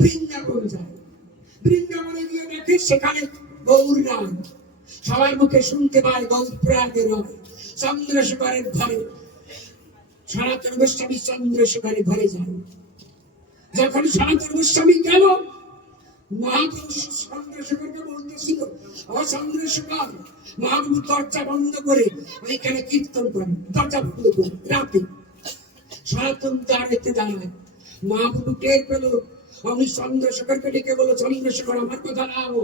বৃন্দাবন যায়। বৃন্দাবনে গিয়ে দেখে সেখানে গৌর নাই। সবার মুখে শুনতে পায় গৌর প্রয়াগের হয় চন্দ্রশেখরের ঘরে। সনাতন গোস্বামী চন্দ্রশেখরের ঘরে যায়। যখন সনাতন গোস্বামী গেল, মহাপুরুষ চন্দ্রশেখরকে বলতেছিল, ও চন্দ্রশেখর, মহাপ্রভু দরজা বন্ধ করে ওইখানে কীর্তন করেন, দরজা বন্ধ করে রাতে। সনাতন দাঁড়াইতে দাঁড়ায়। মহাপ্রভু টের পেল, আমি চন্দ্রশেখরকে ডেকে বলো, চন্দ্রশেখর আমার কথা নাও।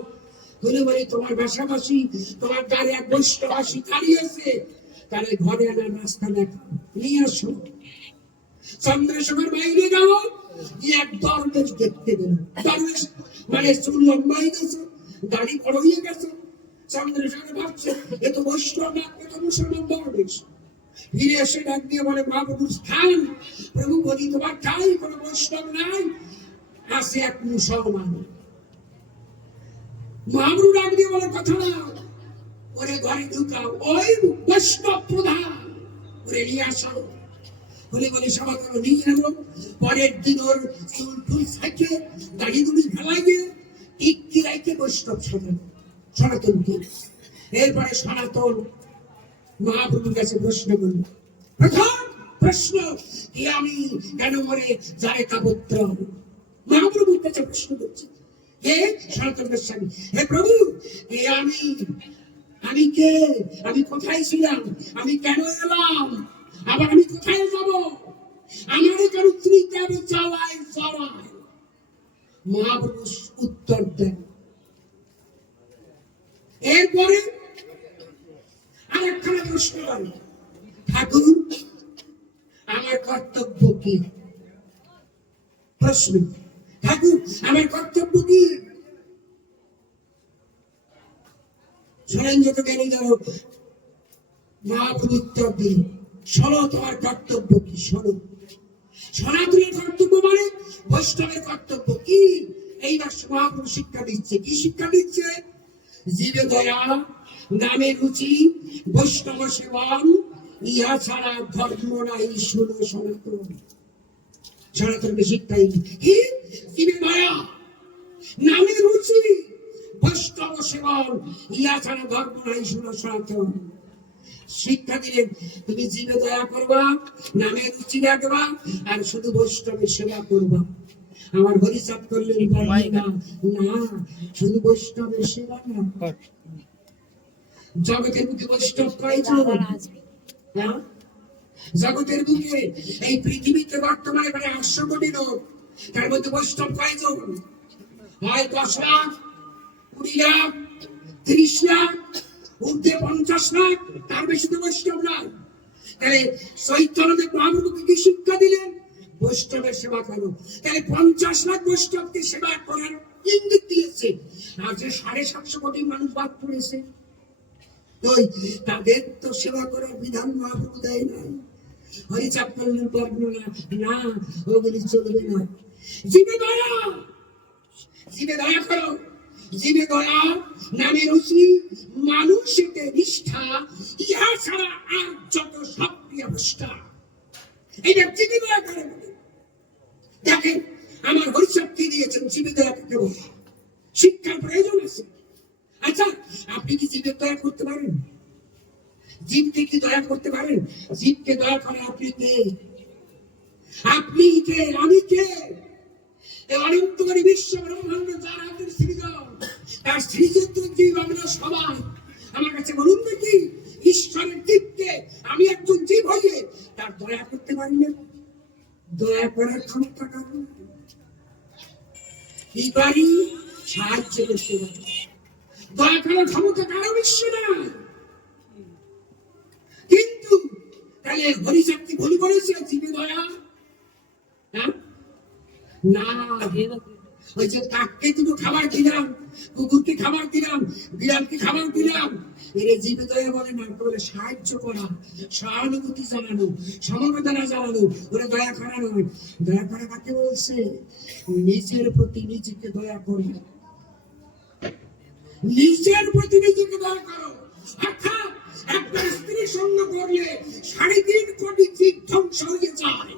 বলে বলি তোমার বাসাবাসী, তোমার দ্বারে এক বৈষ্ণবাসী দাঁড়িয়েছে, তাহলে ঘরে আনার রাস্তা দেখা নিয়ে আসো। চন্দ্রশেখর বাইরে গেল, এক দরবেশ দেখতে পেল। দরবেশ মানে চুল লম্বা হয়ে গেছে, দাড়ি বড় হয়ে গেছে। চন্দ্রশেখর ভাবছে এ তো বৈষ্ণব না, এ তো মুসলমান দরবেশ। ফিরে এসে ডাক দিয়ে বলে, মহাপ্রভুর স্থান। প্রভু বলি তোমার ঠাই কোনো বৈষ্ণব নাই, আছে এক মুসলমান। মহাপ্রভু ডাক দিয়ে বলে, কথা না, ওরে ঘরে ঢুকাও, ওই বৈষ্ণব প্রধান, ওরে নিয়ে আসো। বলে বলে সভা করো, নিয়ে এলো। পরের দিন ওর চুল টুল থাকে, দাড়ি দুড়ি ফেলাইয়ে টিকি রাইতে বৈষ্ণব সাজানো সনাতনকে। এরপরে সনাতন মহাপ্রভুর কাছে প্রশ্ন করল, প্রথম প্রশ্ন কি আমি কেন মরে যায় কাপত্র। মহাপ্রভুর কাছে প্রশ্ন করছে, হে সনাতন গোস্বামী, হে প্রভু, এ আমি কে, আমি কোথায় ছিলাম, আমি কেন এলাম, আবার আমি কোথায় যাব, আমার কেন ত্রিতে আমি চালাই চড়াই। মহাপ্রভু উত্তর দেন। এরপরে আরেকখানা প্রশ্ন করে, ঠাকুর আমার কর্তব্য কি। প্রশ্ন, ঠাকুর আমার কর্তব্য কি। শোনেন যত জ্ঞানী যাও। মহাপ্রভু উত্তর দিন, শোনো তোমার কর্তব্য কি, শোনো। সনাতনের কর্তব্য মানে বৈষ্ণবের কর্তব্য কি। এইবার মহাপ্রভু শিক্ষা দিচ্ছে। কি শিক্ষা দিচ্ছে? জীবে দয়া, নামে রুচি, বৈষ্ণব সেবন, ইহা ছাড়া ধর্ম নাই, শোনো সনাতন। সনাতনকে শিক্ষাই কি? জীবে দয়া, নামে রুচি, বৈষ্ণব সেবন, ইহা ছাড়া ধর্ম নাই, শোনো সনাতন। শিক্ষা দিলেন, তুমি জীবে দয়া করবা, নামে রুচি রাখবা, আর শুধু বৈষ্ণবের সেবা করবা। আমার হরিচাঁদ করলেন না, শুধু বৈষ্ণবের সেবা না। জগতের বুকে বৈষ্ণব কয়জন? জগতের বুকে এই পৃথিবীতে বর্তমানে প্রায় 800 কোটি লোক, তার মধ্যে বৈষ্ণব কয়জন? হয় 10 লাখ, 20 লাখ, 30 লাখ, ঊর্ধ্বে 50 লাখ, তার বেশি তো বৈষ্ণব নয়। তাহলে চৈতন্যদেব মহাপ্রভুকে কি শিক্ষা দিলেন? বৈষ্ণবের সেবা করো। তাহলে 50 লাখ বৈষ্ণবকে সেবা করার ইঙ্গিত দিয়েছে। আর যে 750 কোটি মানুষ বাদ পড়েছে, তাদের তো সেবা করার বিধান মহাপ্রভু দেয় না। হরিচাঁদ করলেন বর্ণনা, না ওগুলি চলবে না। জীবে দয়া, জীবে দয়া করো, জীবে দয়া, নামে রুচি, মানুষকে নিষ্ঠা, ইহা ছাড়া আর যত সক্রিয় অবস্থা, এটা জীবে দয়া করে। দেখেন আমার হরিচাঁদ কি দিয়েছেন, জীবে দয়া করতে বলে শিক্ষার প্রয়োজন আছে। আচ্ছা, আপনি কি জীবের দয়া করতে পারেন? জীবকে কি দয়া করতে পারেন? জীবকে দয়া করে আপনি কে? আপনি কে? আমি কে? অনন্তকারী বিশ্ব ব্রহ্মাণ্ড যার হাতের সৃজন, তার সৃজিত জীব আমরা সবাই। আমার কাছে বলুন দেখি, ঈশ্বরের জীবকে আমি একজন জীব হয়ে তার দয়া করতে পারি না? দয়া করার ক্ষমতা কারণ কি পারি? সাহায্য করতে পারি। দয়া করার ক্ষমতা কারো বিশ্ব না। কিন্তু তাহলে হরিচাঁদ কি ভুল করেছে? জীবে দয়া না। ওই যে কাককে দুটো খাবার দিলাম, কুকুরকে খাবার দিলাম, বিড়ালকে খাবার দিলাম, এর জীবে দয়া বলে না। বলে সাহায্য করা, সহানুভূতি জানানো, সমবেদনা জানানো, ওরা দয়া করা নয়। দয়া করা কাকে বলছে? নিজের প্রতি নিজেকে দয়া করো, নিজের প্রতি নিজেকে দয়া করো। অর্থাৎ একবার স্ত্রী সঙ্গ করলে 3.5 কোটি জীব ধ্বংস হয়ে যায়।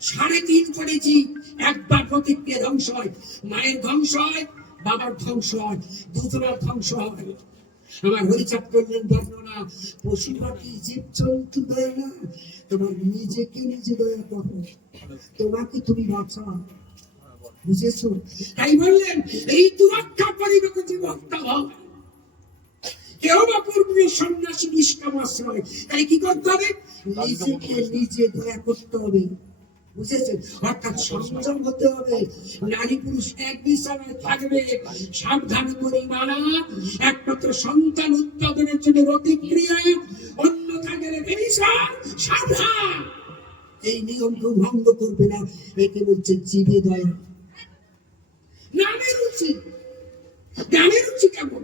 3.5 কোটি জীব একবার প্রতিক্রিয়া ধ্বংস হয়। মায়ের ধ্বংস হয়, বাবার ধ্বংস হয়, দুজনের ধ্বংস হয়। আমার হরিচাঁদ করলেন বর্ণনা, পশু পাখি জীব জন্তু দয়া না, তোমার নিজেকে নিজে দয়া করো, তোমাকে তুমি বাঁচাও। বুঝেছো? তাই বললেন এই দুরক্ষা করিবে যে বক্তা হয়। কেউ বা পূর্বে সন্ন্যাসী নিষ্কাম আশ্রয়। তাই কি করতে হবে? নিজেকে নিজে দয়া করতে হবে। বুঝেছেন? অর্থাৎ সংযম হতে হবে। নারী পুরুষ এক বিছানায় থাকবে, সাবধান করে মানা, একমাত্র সন্তান উৎপাদনের জন্য প্রতিক্রিয়া, অন্যথা গেলে বেবিচার, সাবধান। এই নিয়মকে ভঙ্গ করবে না। একে বলছে জীবে দয়া। নামের রুচি, নামের রুচি কেমন?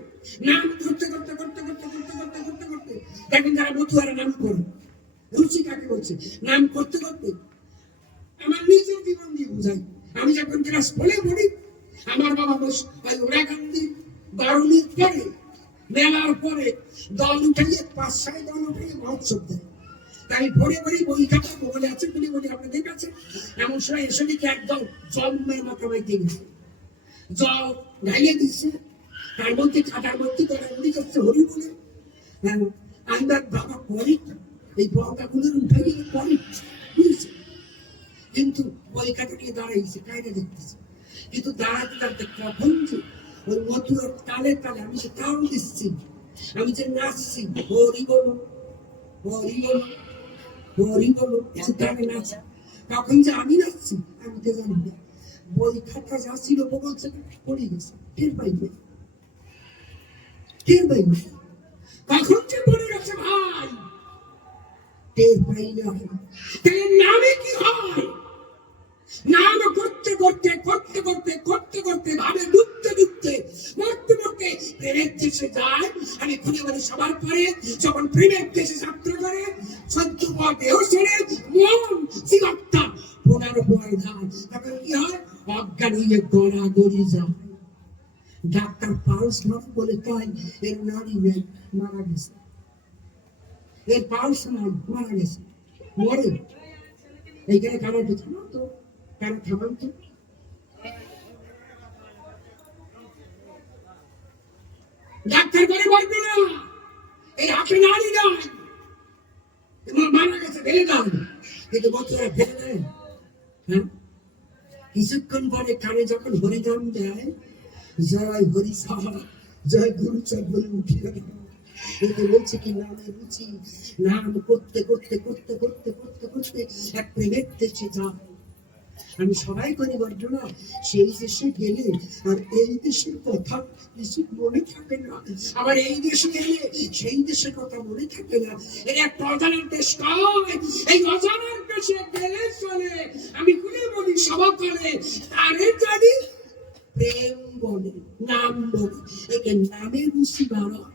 নাম করতে করতে করতে করতে করতে করতে করতে করতে দেখেন যারা মতুয়ারা নাম করে, রুচি কাকে বলছে? নাম করতে করতে। আমার নিজের জীবন দিয়ে বুঝাই। আমি যখন ক্লাস 4 পড়ি, আমার বাবা ওই ওরাকান্দি বারুণীর পরে মেলার পরে দল উঠাইয়ে 5-6 দল উঠাইয়ে মহোৎসব দেয়। তাই ভরে ভরে বই খাতা বলে আছে, বলি বলি আপনাদের কাছে এমন সময় এসে দেখি একদম জন্মের মাথায় দিয়ে গেছে, জল ঢাইয়ে দিচ্ছে, তার মধ্যে খাটার মধ্যে গড়াগড়ি করছে হরি বলে। আমরা বাবা করি এই বড়টাগুলোর উঠে গিয়ে করি, বুঝছে? কিন্তু ওই খাটাকে দাঁড়াইছে, কায়দা দেখতেছে। কিন্তু দাঁড়াতে দাঁড়াতে কখন যে ওই মতুয়ার তালে তালে আমি যে তাল দিচ্ছি, আমি যে নাচছি, হরি বলো হরি বলো হরি বলো, তালে নাচা, তখন যে আমি নাচছি আমি তো জানি না। বই খাতা যা ছিল বগল থেকে পড়ে গেছে, টের পাইবে, টের পাইবে। কখন যে পড়ে গেছে ভাই, টের পাই না। তাহলে নামে কি হয়? নাম করতে করতে করতে করতে করতে করতে ভাবে ডুবতে ডুবতে মরতে মরতে প্রেমের দেশে যায়। আমি খুঁজে বলি সবার পরে যখন প্রেমের দেশে যাত্রা করে, 14 পর দেহ ছেড়ে মন জীবত্তা পুনর্বয় যায়, তখন কি হয়? অজ্ঞান হয়ে গড়াগড়ি যায়। ডাক্তার পালস নট বলে তাই এর নারী মারা গেছে, এর পালস নাই, মারা গেছে, মরে। এইখানে কারোর থামা তো, কারো থামান তো। ডাক্তার করে বলবে না এই হাতে নারী নয়, মারা গেছে, ফেলে দাও। কিন্তু বছরা ফেলে দেয়। হ্যাঁ, কিছুক্ষণ পরে কানে যখন হরিনাম দেয়, জয় হরি সাহা, জয় গুরুচাঁদ বলে উঠে গেল। কিন্তু বলছে কি নামে রুচি, নাম করতে করতে করতে করতে করতে করতে এক প্রেমের দেশে যায়। আমি সবাই করি বর্ণনা, সেই দেশে গেলে আর এই দেশের কথা কিছু মনে থাকে না, আবার এই দেশে গেলে সেই দেশের কথা মনে থাকে না। এর একটা অজানার দেশ কয়, এই অজানার দেশে গেলে চলে। আমি খুলে বলি সভা করে, আরে জানি প্রেম বলে, নাম বলে, একে নামে রুচি বাড়ায়।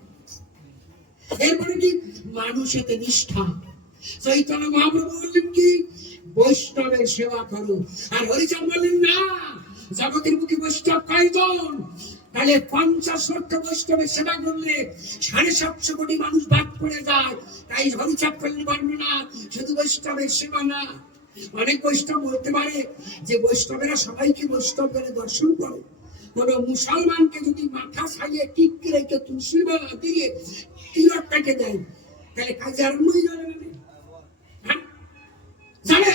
এরপরে কি মানুষ এতে নিষ্ঠা। চৈতন্য মহাপ্রভু বললেন কি বৈষ্ণবের সেবা করো, আর হরিচাঁদ বললেন না, জগতের মুখে বৈষ্ণব কয়জন? তাহলে 50 লক্ষ বৈষ্ণবের সেবা করলে 750 কোটি মানুষ বাদ পড়ে যায়। তাই হরিচাঁদ করলেন বর্ণনা, শুধু বৈষ্ণবের সেবা না। অনেক বৈষ্ণব বলতে পারে যে বৈষ্ণবেরা সবাইকে বৈষ্ণব বলে দর্শন করে। কোন মুসলমানকে যদি মাথা ছাইয়ে টিককে রেখে তুলসী মালা দিয়ে তিলক কেটে দেয়, তাহলে কাজে আরম্ভ হয়ে যাবে না? জানে?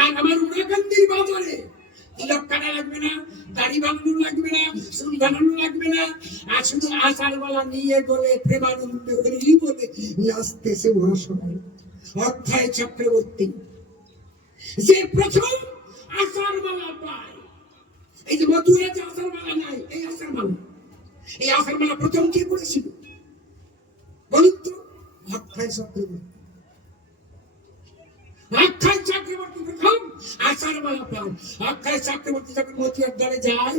আর আমার উড়াকান্দির বাজারে তিলক কাটা লাগবে না, দাড়ি বানানো লাগবে না, চুল বানানো লাগবে না, আর শুধু আচার মালা নিয়ে বলে প্রেমানন্দ হরি বলে নাচতেছে মহাসভায়। অধ্যায় চক্রবর্তী যে প্রথম আচার মালা পায়, এই যে মথুরা যে আচার মালা নাই, এই আচার মালা, এই আচার মালা প্রথম কে করেছিল বলুন তো? অধ্যায় চক্রবর্তী। অক্ষয় চক্রবর্তী প্রথম আচার মালা পায়। অক্ষয় চক্রবর্তী যখন মথুরার দ্বারে যায়,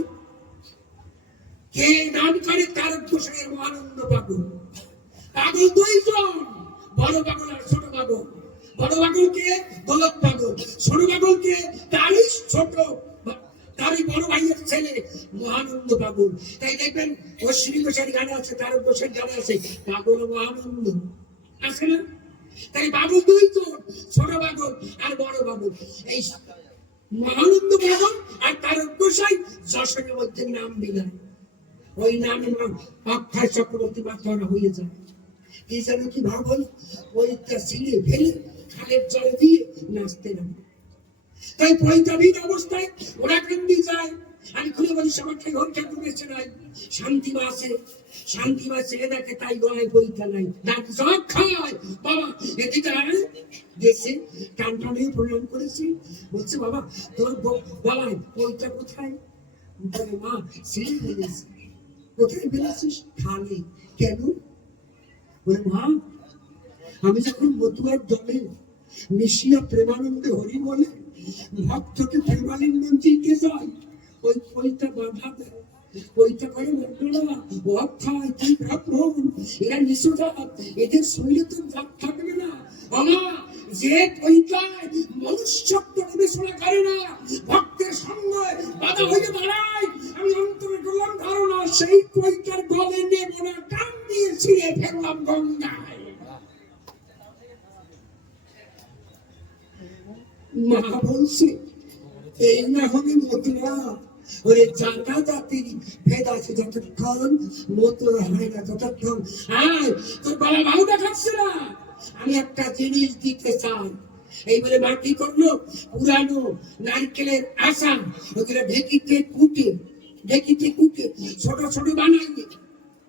কে দান করে? তার ঘোষের মহানন্দ পাগল। পাগল 2 জন, বড় পাগল আর ছোট পাগল। বড় পাগলকে গোলক পাগল, ছোট পাগলকে তারই ছোট, তারই বড় ভাইয়ের ছেলে মহানন্দ পাগল। তাই দেখবেন অশ্বিনী ঘোষের গানে আছে, তারক ঘোষের গানে আছে পাগল মহানন্দ, আছে না? তাই পাগল দুই তো, ছোট পাগল আর বড় পাগল। এই মহানন্দ পাগল আর তারক ঘোষাই যশোরের মধ্যে নাম দিলেন, ওই নামে অক্ষয় চক্রবর্তী মাথাটা হয়ে যায়। কি যেন কি ভাবল, ওইটা ছিঁড়ে ফেলে খালের জলে দিয়ে নাচতে নামে। তাই পয়তাবিহীন অবস্থায় ওরা কান্দি যায়। আমি খুলে বলি সবাইকে ঘর ঠাকুর বেঁচে নাই, শান্তি মাসে শান্তি মাসে দেখে তাই গলায় বইটা নাই, ডাক সব খায়। বাবা এদিকে গেছে, কানটা নিয়ে প্রণাম করেছি, বলছে বাবা তোর গলায় বইটা কোথায়? বলে মা ছিঁড়ে ফেলেছি। কোথায় ফেলেছিস? খালে। কেন? বলে মা আমি যখন মতুয়ার দলে মিশিয়া প্রেমানন্দে হরি বলে ভক্তকে প্রেমানন্দ দিতে যাই, ওই বইটা বাধা দেয়। ওইটা করে মন্ডলা অক্ষয় তুই ব্রাহ্মণ, এরা নিঃস্বজাত, এদের শরীরে তো জাত থাকবে না। আমা যে কইটায় মনুষ্যত্ব বিবেচনা করে না, ভক্তের সঙ্গে বাধা হয়ে দাঁড়ায়, আমি অন্তরে করলাম ধারণা সেই কইটার গলে নেব না, টান দিয়ে ছিঁড়ে ফেললাম গঙ্গায়। মা বলছে এই না হবে মতুয়া, ওরে জানা জাতির ভেদ আছে যতক্ষণ, মতুয়া হয় না ততক্ষণ। আয় তোর বাবা বাবুটা খাচ্ছে না, আমি একটা জিনিস দিতে চাই। এই বলে মা কি করলো, পুরানো নারকেলের আশা ওগুলো ঢেকিতে কুটে ছোট ছোট বানাইয়ে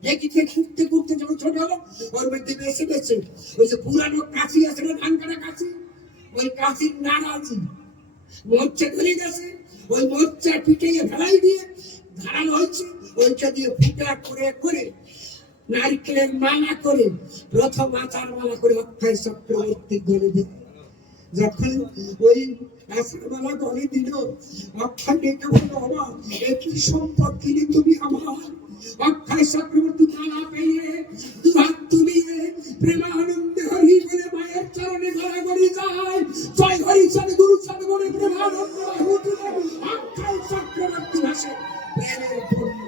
ঢেকিতে কুটতে কুটতে যখন ছোট হলো, ওর মধ্যে বেছে বেছে ওই যে পুরানো কাঁচি আছে না, ধান কাটা কাঁচি, ওই কাঁচির নাড়াজি মোর্চা ধরে গেছে, ওই মোর্চা পিটিয়ে ফেলাই দিয়ে ধারানো হয়েছে, ওইটা দিয়ে ফুটা করে করে নারকেলের মালা করে, প্রথম আচার মালা করে অক্ষয় চক্রবর্তী গলে দেয়। যখন ওই আচার মালা গলে দিল, অক্ষয় ডেকে বলল বাবা একই সম্পদ কিনে তুমি আমার। অক্ষয় চক্রবর্তী মালা পেয়ে দুহাত তুলিয়ে প্রেমানন্দে হরি বলে মায়ের চরণে গড়াগড়ি যায়, জয় হরি চাঁদ গুরু চাঁদ বলে প্রেমানন্দ অক্ষয় চক্রবর্তী ভাষে প্রেমের পূর্ণ।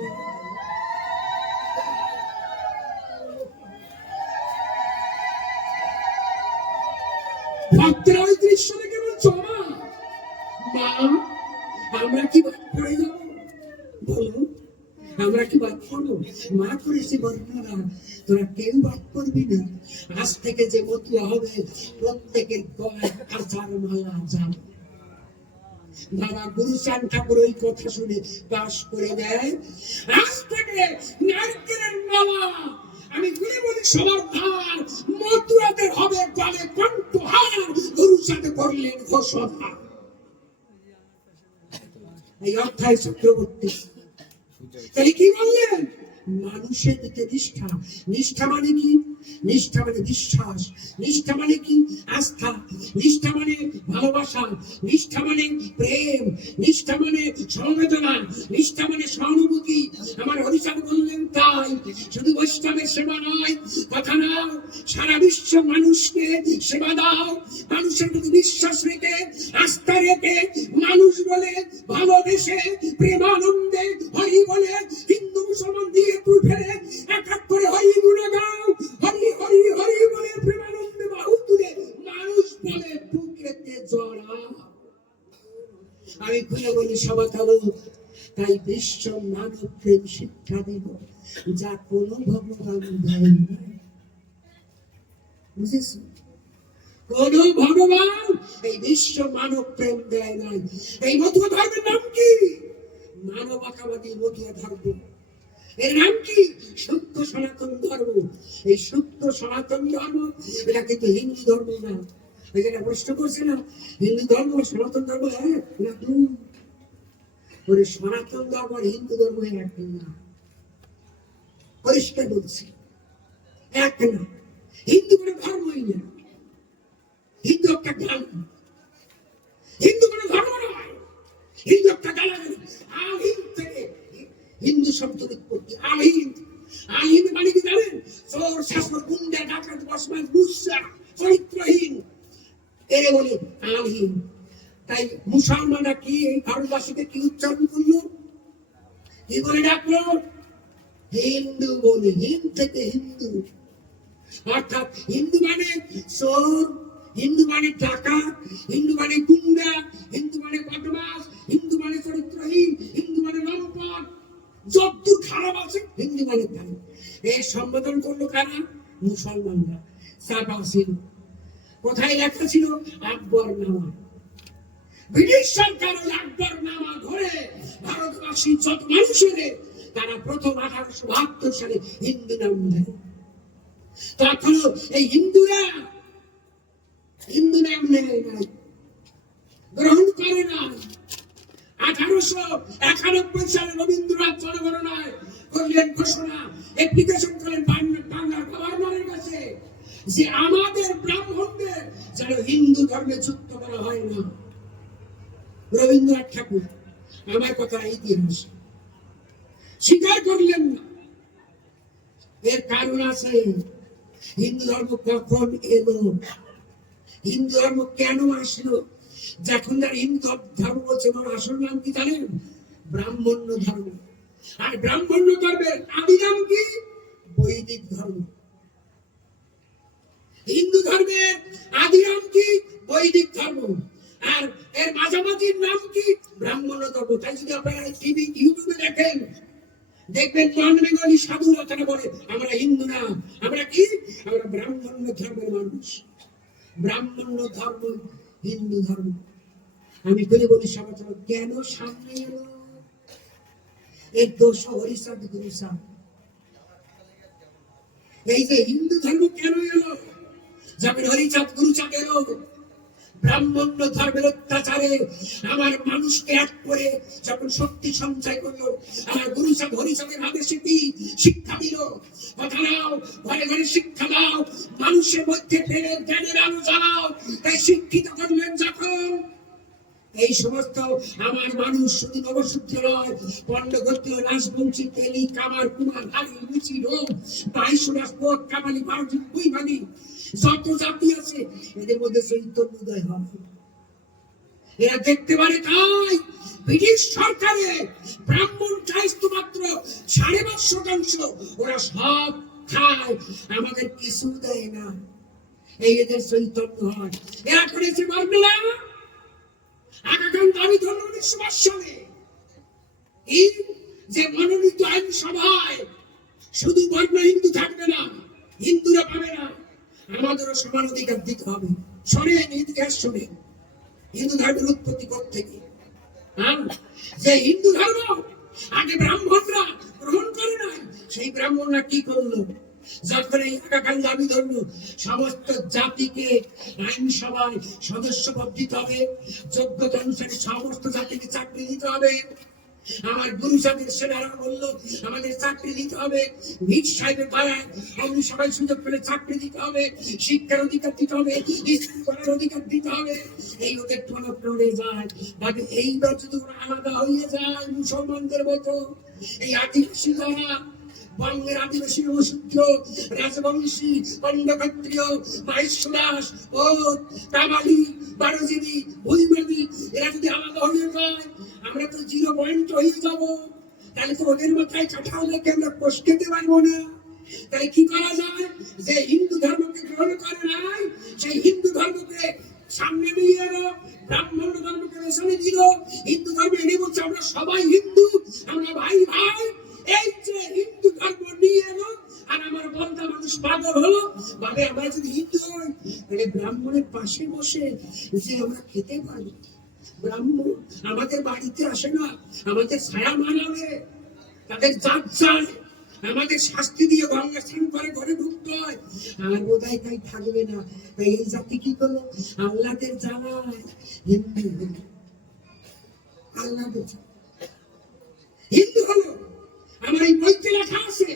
ভক্তরা ওই দৃশ্য দেখে বলছো মা আমরা কি বাদ পড়ে যাবো? বলো আমরা কি বাদ পড়বো? মা করেছি বর্ণনা, তোরা কেউ বাদ করবি না। আজ থেকে যে মতুয়া হবে প্রত্যেকের গলায় আচার মালা যাবে। বাবা গুরুচাঁদ ঠাকুর ওই কথা শুনে পাশ করে দেয়, আজ থেকে নারকেলের মালা আমি ঘুরে বলি সবার ধার, মতুয়াদের হবে গলে কণ্ঠহার, গুরুচাঁদ করলেন ঘোষণা। এই অক্ষয় চক্রবর্তী তাহলে কি বললেন? মানুষের দিকে নিষ্ঠা। নিষ্ঠা মানে কি? নিষ্ঠা মানে বিশ্বাস, নিষ্ঠা মানে কি? আস্থা, নিষ্ঠা মানে ভালোবাসা, নিষ্ঠা মানে প্রেম, নিষ্ঠা মানে সমবেদনা, নিষ্ঠা মানে সহানুভূতি। আমার হরিচাঁদ বললেন তাই, শুধু বৈষ্ণবের সেবা নয়, কথা নাও সারা বিশ্ব মানুষকে সেবা দাও, মানুষের প্রতি বিশ্বাস রেখে আস্থা রেখে মানুষ বলে ভালোবেসে প্রেমানন্দে হরি বলে হিন্দু মুসলমান দিয়ে তুই ফেলে একাক করে হরি গুণা গাও, হরি হরি হরি বলে প্রেমানন্দে বাহু তুলে মানুষ বলে বুকেতে জড়া। আমি খুলে বলি সভা কালো, তাই বিশ্ব মানব প্রেম শিক্ষা দিব যা কোনো ভগবান দেয় না। বুঝেছ? কোন ভগবান এই বিশ্ব মানব প্রেম দেয় নাই। এই মতুয়া ধর্মের নাম কি? মানবতাবাদী মতুয়া ধর্ম। এর নাম কি? শুদ্ধ সনাতন ধর্ম। এই শুদ্ধ সনাতন ধর্ম এটা কিন্তু হিন্দু ধর্ম না। ওই যেটা প্রশ্ন করছে না, হিন্দু ধর্ম সনাতন ধর্ম এক না দুই? ওরে সনাতন ধর্ম আর হিন্দু ধর্ম এক না, পরিষ্কার বলছি এক না। হিন্দু কোনো ধর্মই না, হিন্দু একটা গান, হিন্দু কোনো ধর্ম নয়, হিন্দু একটা গান। আহিন থেকে হিন্দু শব্দের উৎপত্তি। আহিন, আহিন মানে কি জানেন? চোর শাসক গুন্ডা ডাকাত বসবাস গুসা চরিত্রহীন, এর বলে আহিন। তাই মুসলমানরা কি এই ভারতবাসীকে কি উচ্চারণ করলো? কি বলে ডাকলো? হিন্দু বলে। হিন্দ থেকে হিন্দু, অর্থাৎ হিন্দু মানে চোর, হিন্দু মানে ডাকাত, হিন্দু মানে গুন্ডা, হিন্দু মানে বদমাস, হিন্দু মানে চরিত্রহীন, হিন্দু মানে লম্পট, যদ্দূর খারাপ আছে হিন্দু মানে তাই। এই সম্বোধন করলো কারা? মুসলমানরা। চাপা ছিল। কোথায় লেখা ছিল? আকবরনামা। ব্রিটিশ সরকার ওই আকবরনামা ধরে ভারতবাসী যত মানুষের তারা প্রথম 1872 সালে হিন্দু নাম দেয়। তখন এই হিন্দুরা হিন্দু নাম নেয় নাই, গ্রহণ করে না। 1891 সালে রবীন্দ্রনাথ জনগণনায় করলেন ঘোষণা, অ্যাপ্লিকেশন করলেন বাংলার গভর্নরের কাছে যে আমাদের ব্রাহ্মণদের যেন হিন্দু ধর্মে যুক্ত করা হয় না। রবীন্দ্রনাথ ঠাকুর, আমার কথা ইতিহাস, স্বীকার করলেন না। এর কারণ আছে। হিন্দু ধর্ম কখন এলো? হিন্দু ধর্ম কেন আসলো? যখন তার হিন্দু ধর্ম বলছে আসল নাম কি জানেন? ব্রাহ্মণ্য ধর্ম। আর ব্রাহ্মণ্য ধর্মের আদি নাম কি? বৈদিক ধর্ম। হিন্দু ধর্মের আদি নাম কি? বৈদিক ধর্ম। আর এর মাঝামাঝির নাম কি? ব্রাহ্মণ্য ধর্ম। তাই যদি আপনারা টিভি ইউটিউবে দেখেন, দেখবেন নন বেঙ্গলি সাধুরা তারা বলে আমরা হিন্দু না, আমরা কি? আমরা ব্রাহ্মণ্য ধর্মের মানুষ। ব্রাহ্মণ্য ধর্ম হিন্দু ধর্ম। আমি বলি সবাই কেন সামনে এলো? এর দোষ হরিচাঁদ গুরুচাঁদ। এই যে হিন্দু ধর্ম কেন এলো? যখন হরিচাঁদ গুরুচাঁদ এলো, ব্রাহ্মণ্য ধর্মের অত্যাচারে আমার মানুষকে এক করে যখন শক্তি সঞ্চয় করলো, আমার গুরুচাঁদ হরিচাঁদের আদেশে কি শিক্ষা দিল? কথা নাও, ঘরে ঘরে শিক্ষা দাও, মানুষের মধ্যে জ্ঞানের আলো জ্বালাও। তাই শিক্ষিত করলেন যখন, এই সমস্ত আমার মানুষ শুধু নবসূত্র নয়, পণ্ডগোত্রীয় রাজবংশী, তেলি, কামার, কুমার, হারি, রুচি, রোম, বাইশুরাস, পোত, কামালি, বাউজি, কুইবানি, যত জাতি আছে এদের মধ্যে চৈতন্য উদয় হয়। এরা দেখতে পারে। তাই ব্রিটিশ সরকারে ব্রাহ্মণ খাইস্ত মাত্র 5.5%। ওরা সব খায়, আমাদের কিছু দেয় না। এই এদের চৈতন্য হয়। এরা করেছে বর্ণনা। আগা খান দাবি ধরল 1905 সালে এই যে মনোনীত আইনসভায় শুধু বর্ণ হিন্দু থাকবে না, হিন্দুরা পাবে না, আমাদেরও সমান অধিকার দিতে হবে। শোনেন ইতিহাস, শোনেন হিন্দু ধর্মের উৎপত্তি কোত্থেকে। যে হিন্দু ধর্ম আগে ব্রাহ্মণরা গ্রহণ করে নাই, সেই ব্রাহ্মণরা কি করলো? যখন এই আগা খান দাবি ধরল সমস্ত জাতিকে আইনসভায় সদস্য পদ দিতে হবে, যোগ্যতা অনুসারে সমস্ত জাতিকে চাকরি দিতে হবে। আমার গুরুচাঁদের সেনারা বললো আমাদের চাকরি দিতে হবে, ভিট সাহেবের দ্বারায় অমনি সবাই সুযোগ পেলে চাকরি দিতে হবে, শিক্ষার অধিকার দিতে হবে, স্কুল করার অধিকার দিতে হবে। এই ওদের টনক নড়ে যায়। ভাবে এইবার যদি ওরা আলাদা হয়ে যায় মুসলমানদের মতো, এই আদিবাসী যারা বঙ্গের আদিবাসী নবসূত্র, রাজবংশী, পণ্ডক্ষত্রিয়, মাহেশ্বরাস, ওত, কামালি, বারোজিবি, ভুইমানি, এরা যদি আলাদা হয়ে যায়, আমরা তো 0 পয়েন্ট হয়ে যাবো। তাহলে তো ওদের মাথায় কাঁঠাল রেখে আমরা কোষ খেতে পারবো না। তাই কি করা যায়? যে হিন্দু ধর্মকে গ্রহণ করে নাই, সেই হিন্দু ধর্মকে সামনে নিয়ে এলো, ব্রাহ্মণ্য ধর্মকে পেছনে দিল। হিন্দু ধর্ম এনে বলছে আমরা সবাই হিন্দু, আমরা ভাই ভাই। এই যে হিন্দু ধর্ম নিয়ে এলো, আর আমার বন্ধা মানুষ পাগল হলো, ভাবে আমরা যদি হিন্দু হই তাহলে ব্রাহ্মণের পাশে বসে যে আমরা খেতে পারি। ব্রাহ্মণ আমাদের বাড়িতে আসে না, আমাদের ছায়া মানাবে, তাদের জাত চায়, আমাদের শাস্তি দিয়ে গঙ্গা স্নান করে ঘরে ঢুকতে হয়। আর বোধহয় তাই থাকবে না। তাই এই জাতি কি করলো? আল্লাহদের জ্বালায় হিন্দু হলো, আল্লাহদের হিন্দু হলো। আমার এই বইতে লেখা আছে,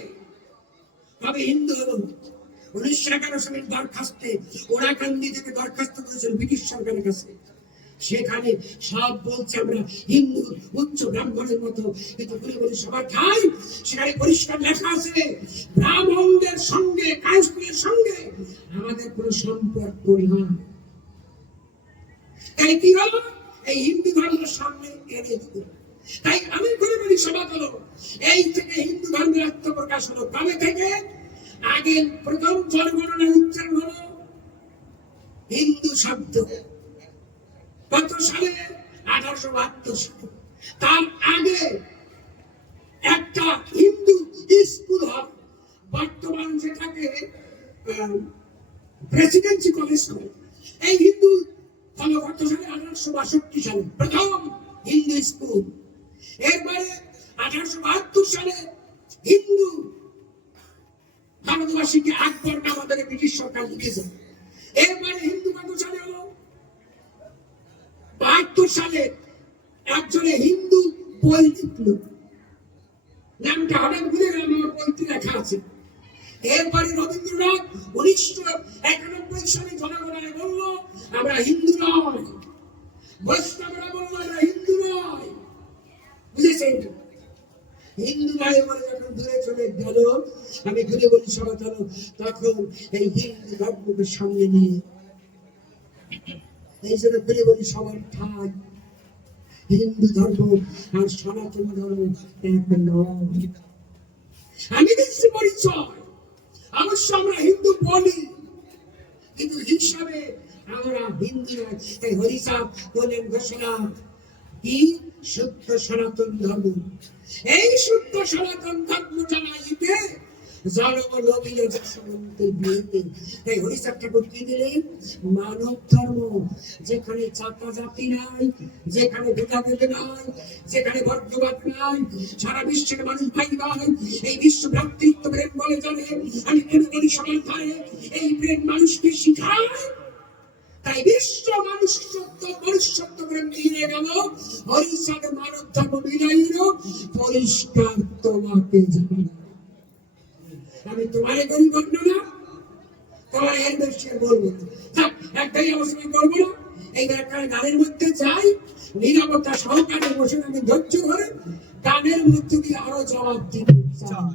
তবে হিন্দু হলো। 1911 সালের দরখাস্তে ওরাকান্দি থেকে দরখাস্ত করেছিল ব্রিটিশ সরকারের কাছে। সেখানে সব বলছে আমরা হিন্দু, উচ্চ ব্রাহ্মণের মতো, কিন্তু বলে সবার খাই। সেখানে পরিষ্কার লেখা আছে ব্রাহ্মণদের সঙ্গে, কায়স্থের সঙ্গে আমাদের কোনো সম্পর্ক না। তাই কি হলো? এই হিন্দু ধর্মের সামনে এনে দিল। তাই আমি বলি সভা হলো, এই থেকে হিন্দু ধর্মের আত্মপ্রকাশ হলো। কবে থেকে? আগে প্রথম জনগণনার উচ্চারণ হলো হিন্দু শব্দ। কত সালে? 1872 সালে। তার আগে একটা হিন্দু স্কুল হয়, বর্তমান যেটাকে প্রেসিডেন্সি কলেজ হয়। এই হিন্দু হলো কত সালে? 1862 সালে প্রথম হিন্দু স্কুল। এরপরে 1872 সালে হিন্দু ভারতবাসীকে আকবর নামা ধরে ব্রিটিশ সরকার লিখেছে। এরপরে হিন্দু কত সালে হলো? 72 সালে একজনে হিন্দু বই লিখল, নামটা হঠাৎ ভুলে গেলাম, আমার বইতে লেখা আছে। এরপরে রবীন্দ্রনাথ 1991 সালে জনগণকে বলল আমরা হিন্দু নয়, বৈষ্ণবরা বলল আমরা হিন্দু নয়। বুঝেছেন? হিন্দু নয় বলে যখন দূরে চলে গেল, আমি ঘুরে বলি সবাই চলো, তখন এই হিন্দু ধর্মকে সামনে নিয়ে এই জন্য ঘুরে বলি সবার ঠাই হিন্দু ধর্ম আর সনাতন ধর্ম এক নয়। আমি দিচ্ছি পরিচয়, অবশ্য আমরা হিন্দু বলি, কিন্তু হিসাবে আমরা হিন্দু নয়। এই হরিচাঁদ বলেন ঘোষণা কি? শুদ্ধ সনাতন ধর্ম। এই শুদ্ধ সনাতন ধর্ম জানাইতে জন্ম লবিল যশবন্তের বিয়েতে। এই হরিচাঁদ ঠাকুর কি দিলেন? মানব ধর্ম, যেখানে জাতা জাতি নাই, যেখানে ভেদাভেদ নাই, যেখানে বর্গবাদ নাই, সারা বিশ্বের মানুষ ভাই ভাই, এই বিশ্ব ভ্রাতৃত্ব প্রেম বলে জানে। আমি মনে করি সবার ধারে এই প্রেম মানুষকে শিখায়। তাই বিশ্ব মানুষ সত্য মনুষ্যত্ব প্রেম দিয়ে গেল। হরিচাঁদ মানব ধর্ম বিনয়ীর পরিষ্কার তোমাকে জানি। আমি তোমারে করি বর্ণনা, তোমার এর বেশি বলবো না, একটাই আলোচনা করবো না। এইবার একটা গানের মধ্যে যাই, নিরাপত্তা সহকারে বসে আমি ধৈর্য ধরে গানের মধ্যে দিয়ে আরো জবাব দিতে চাই।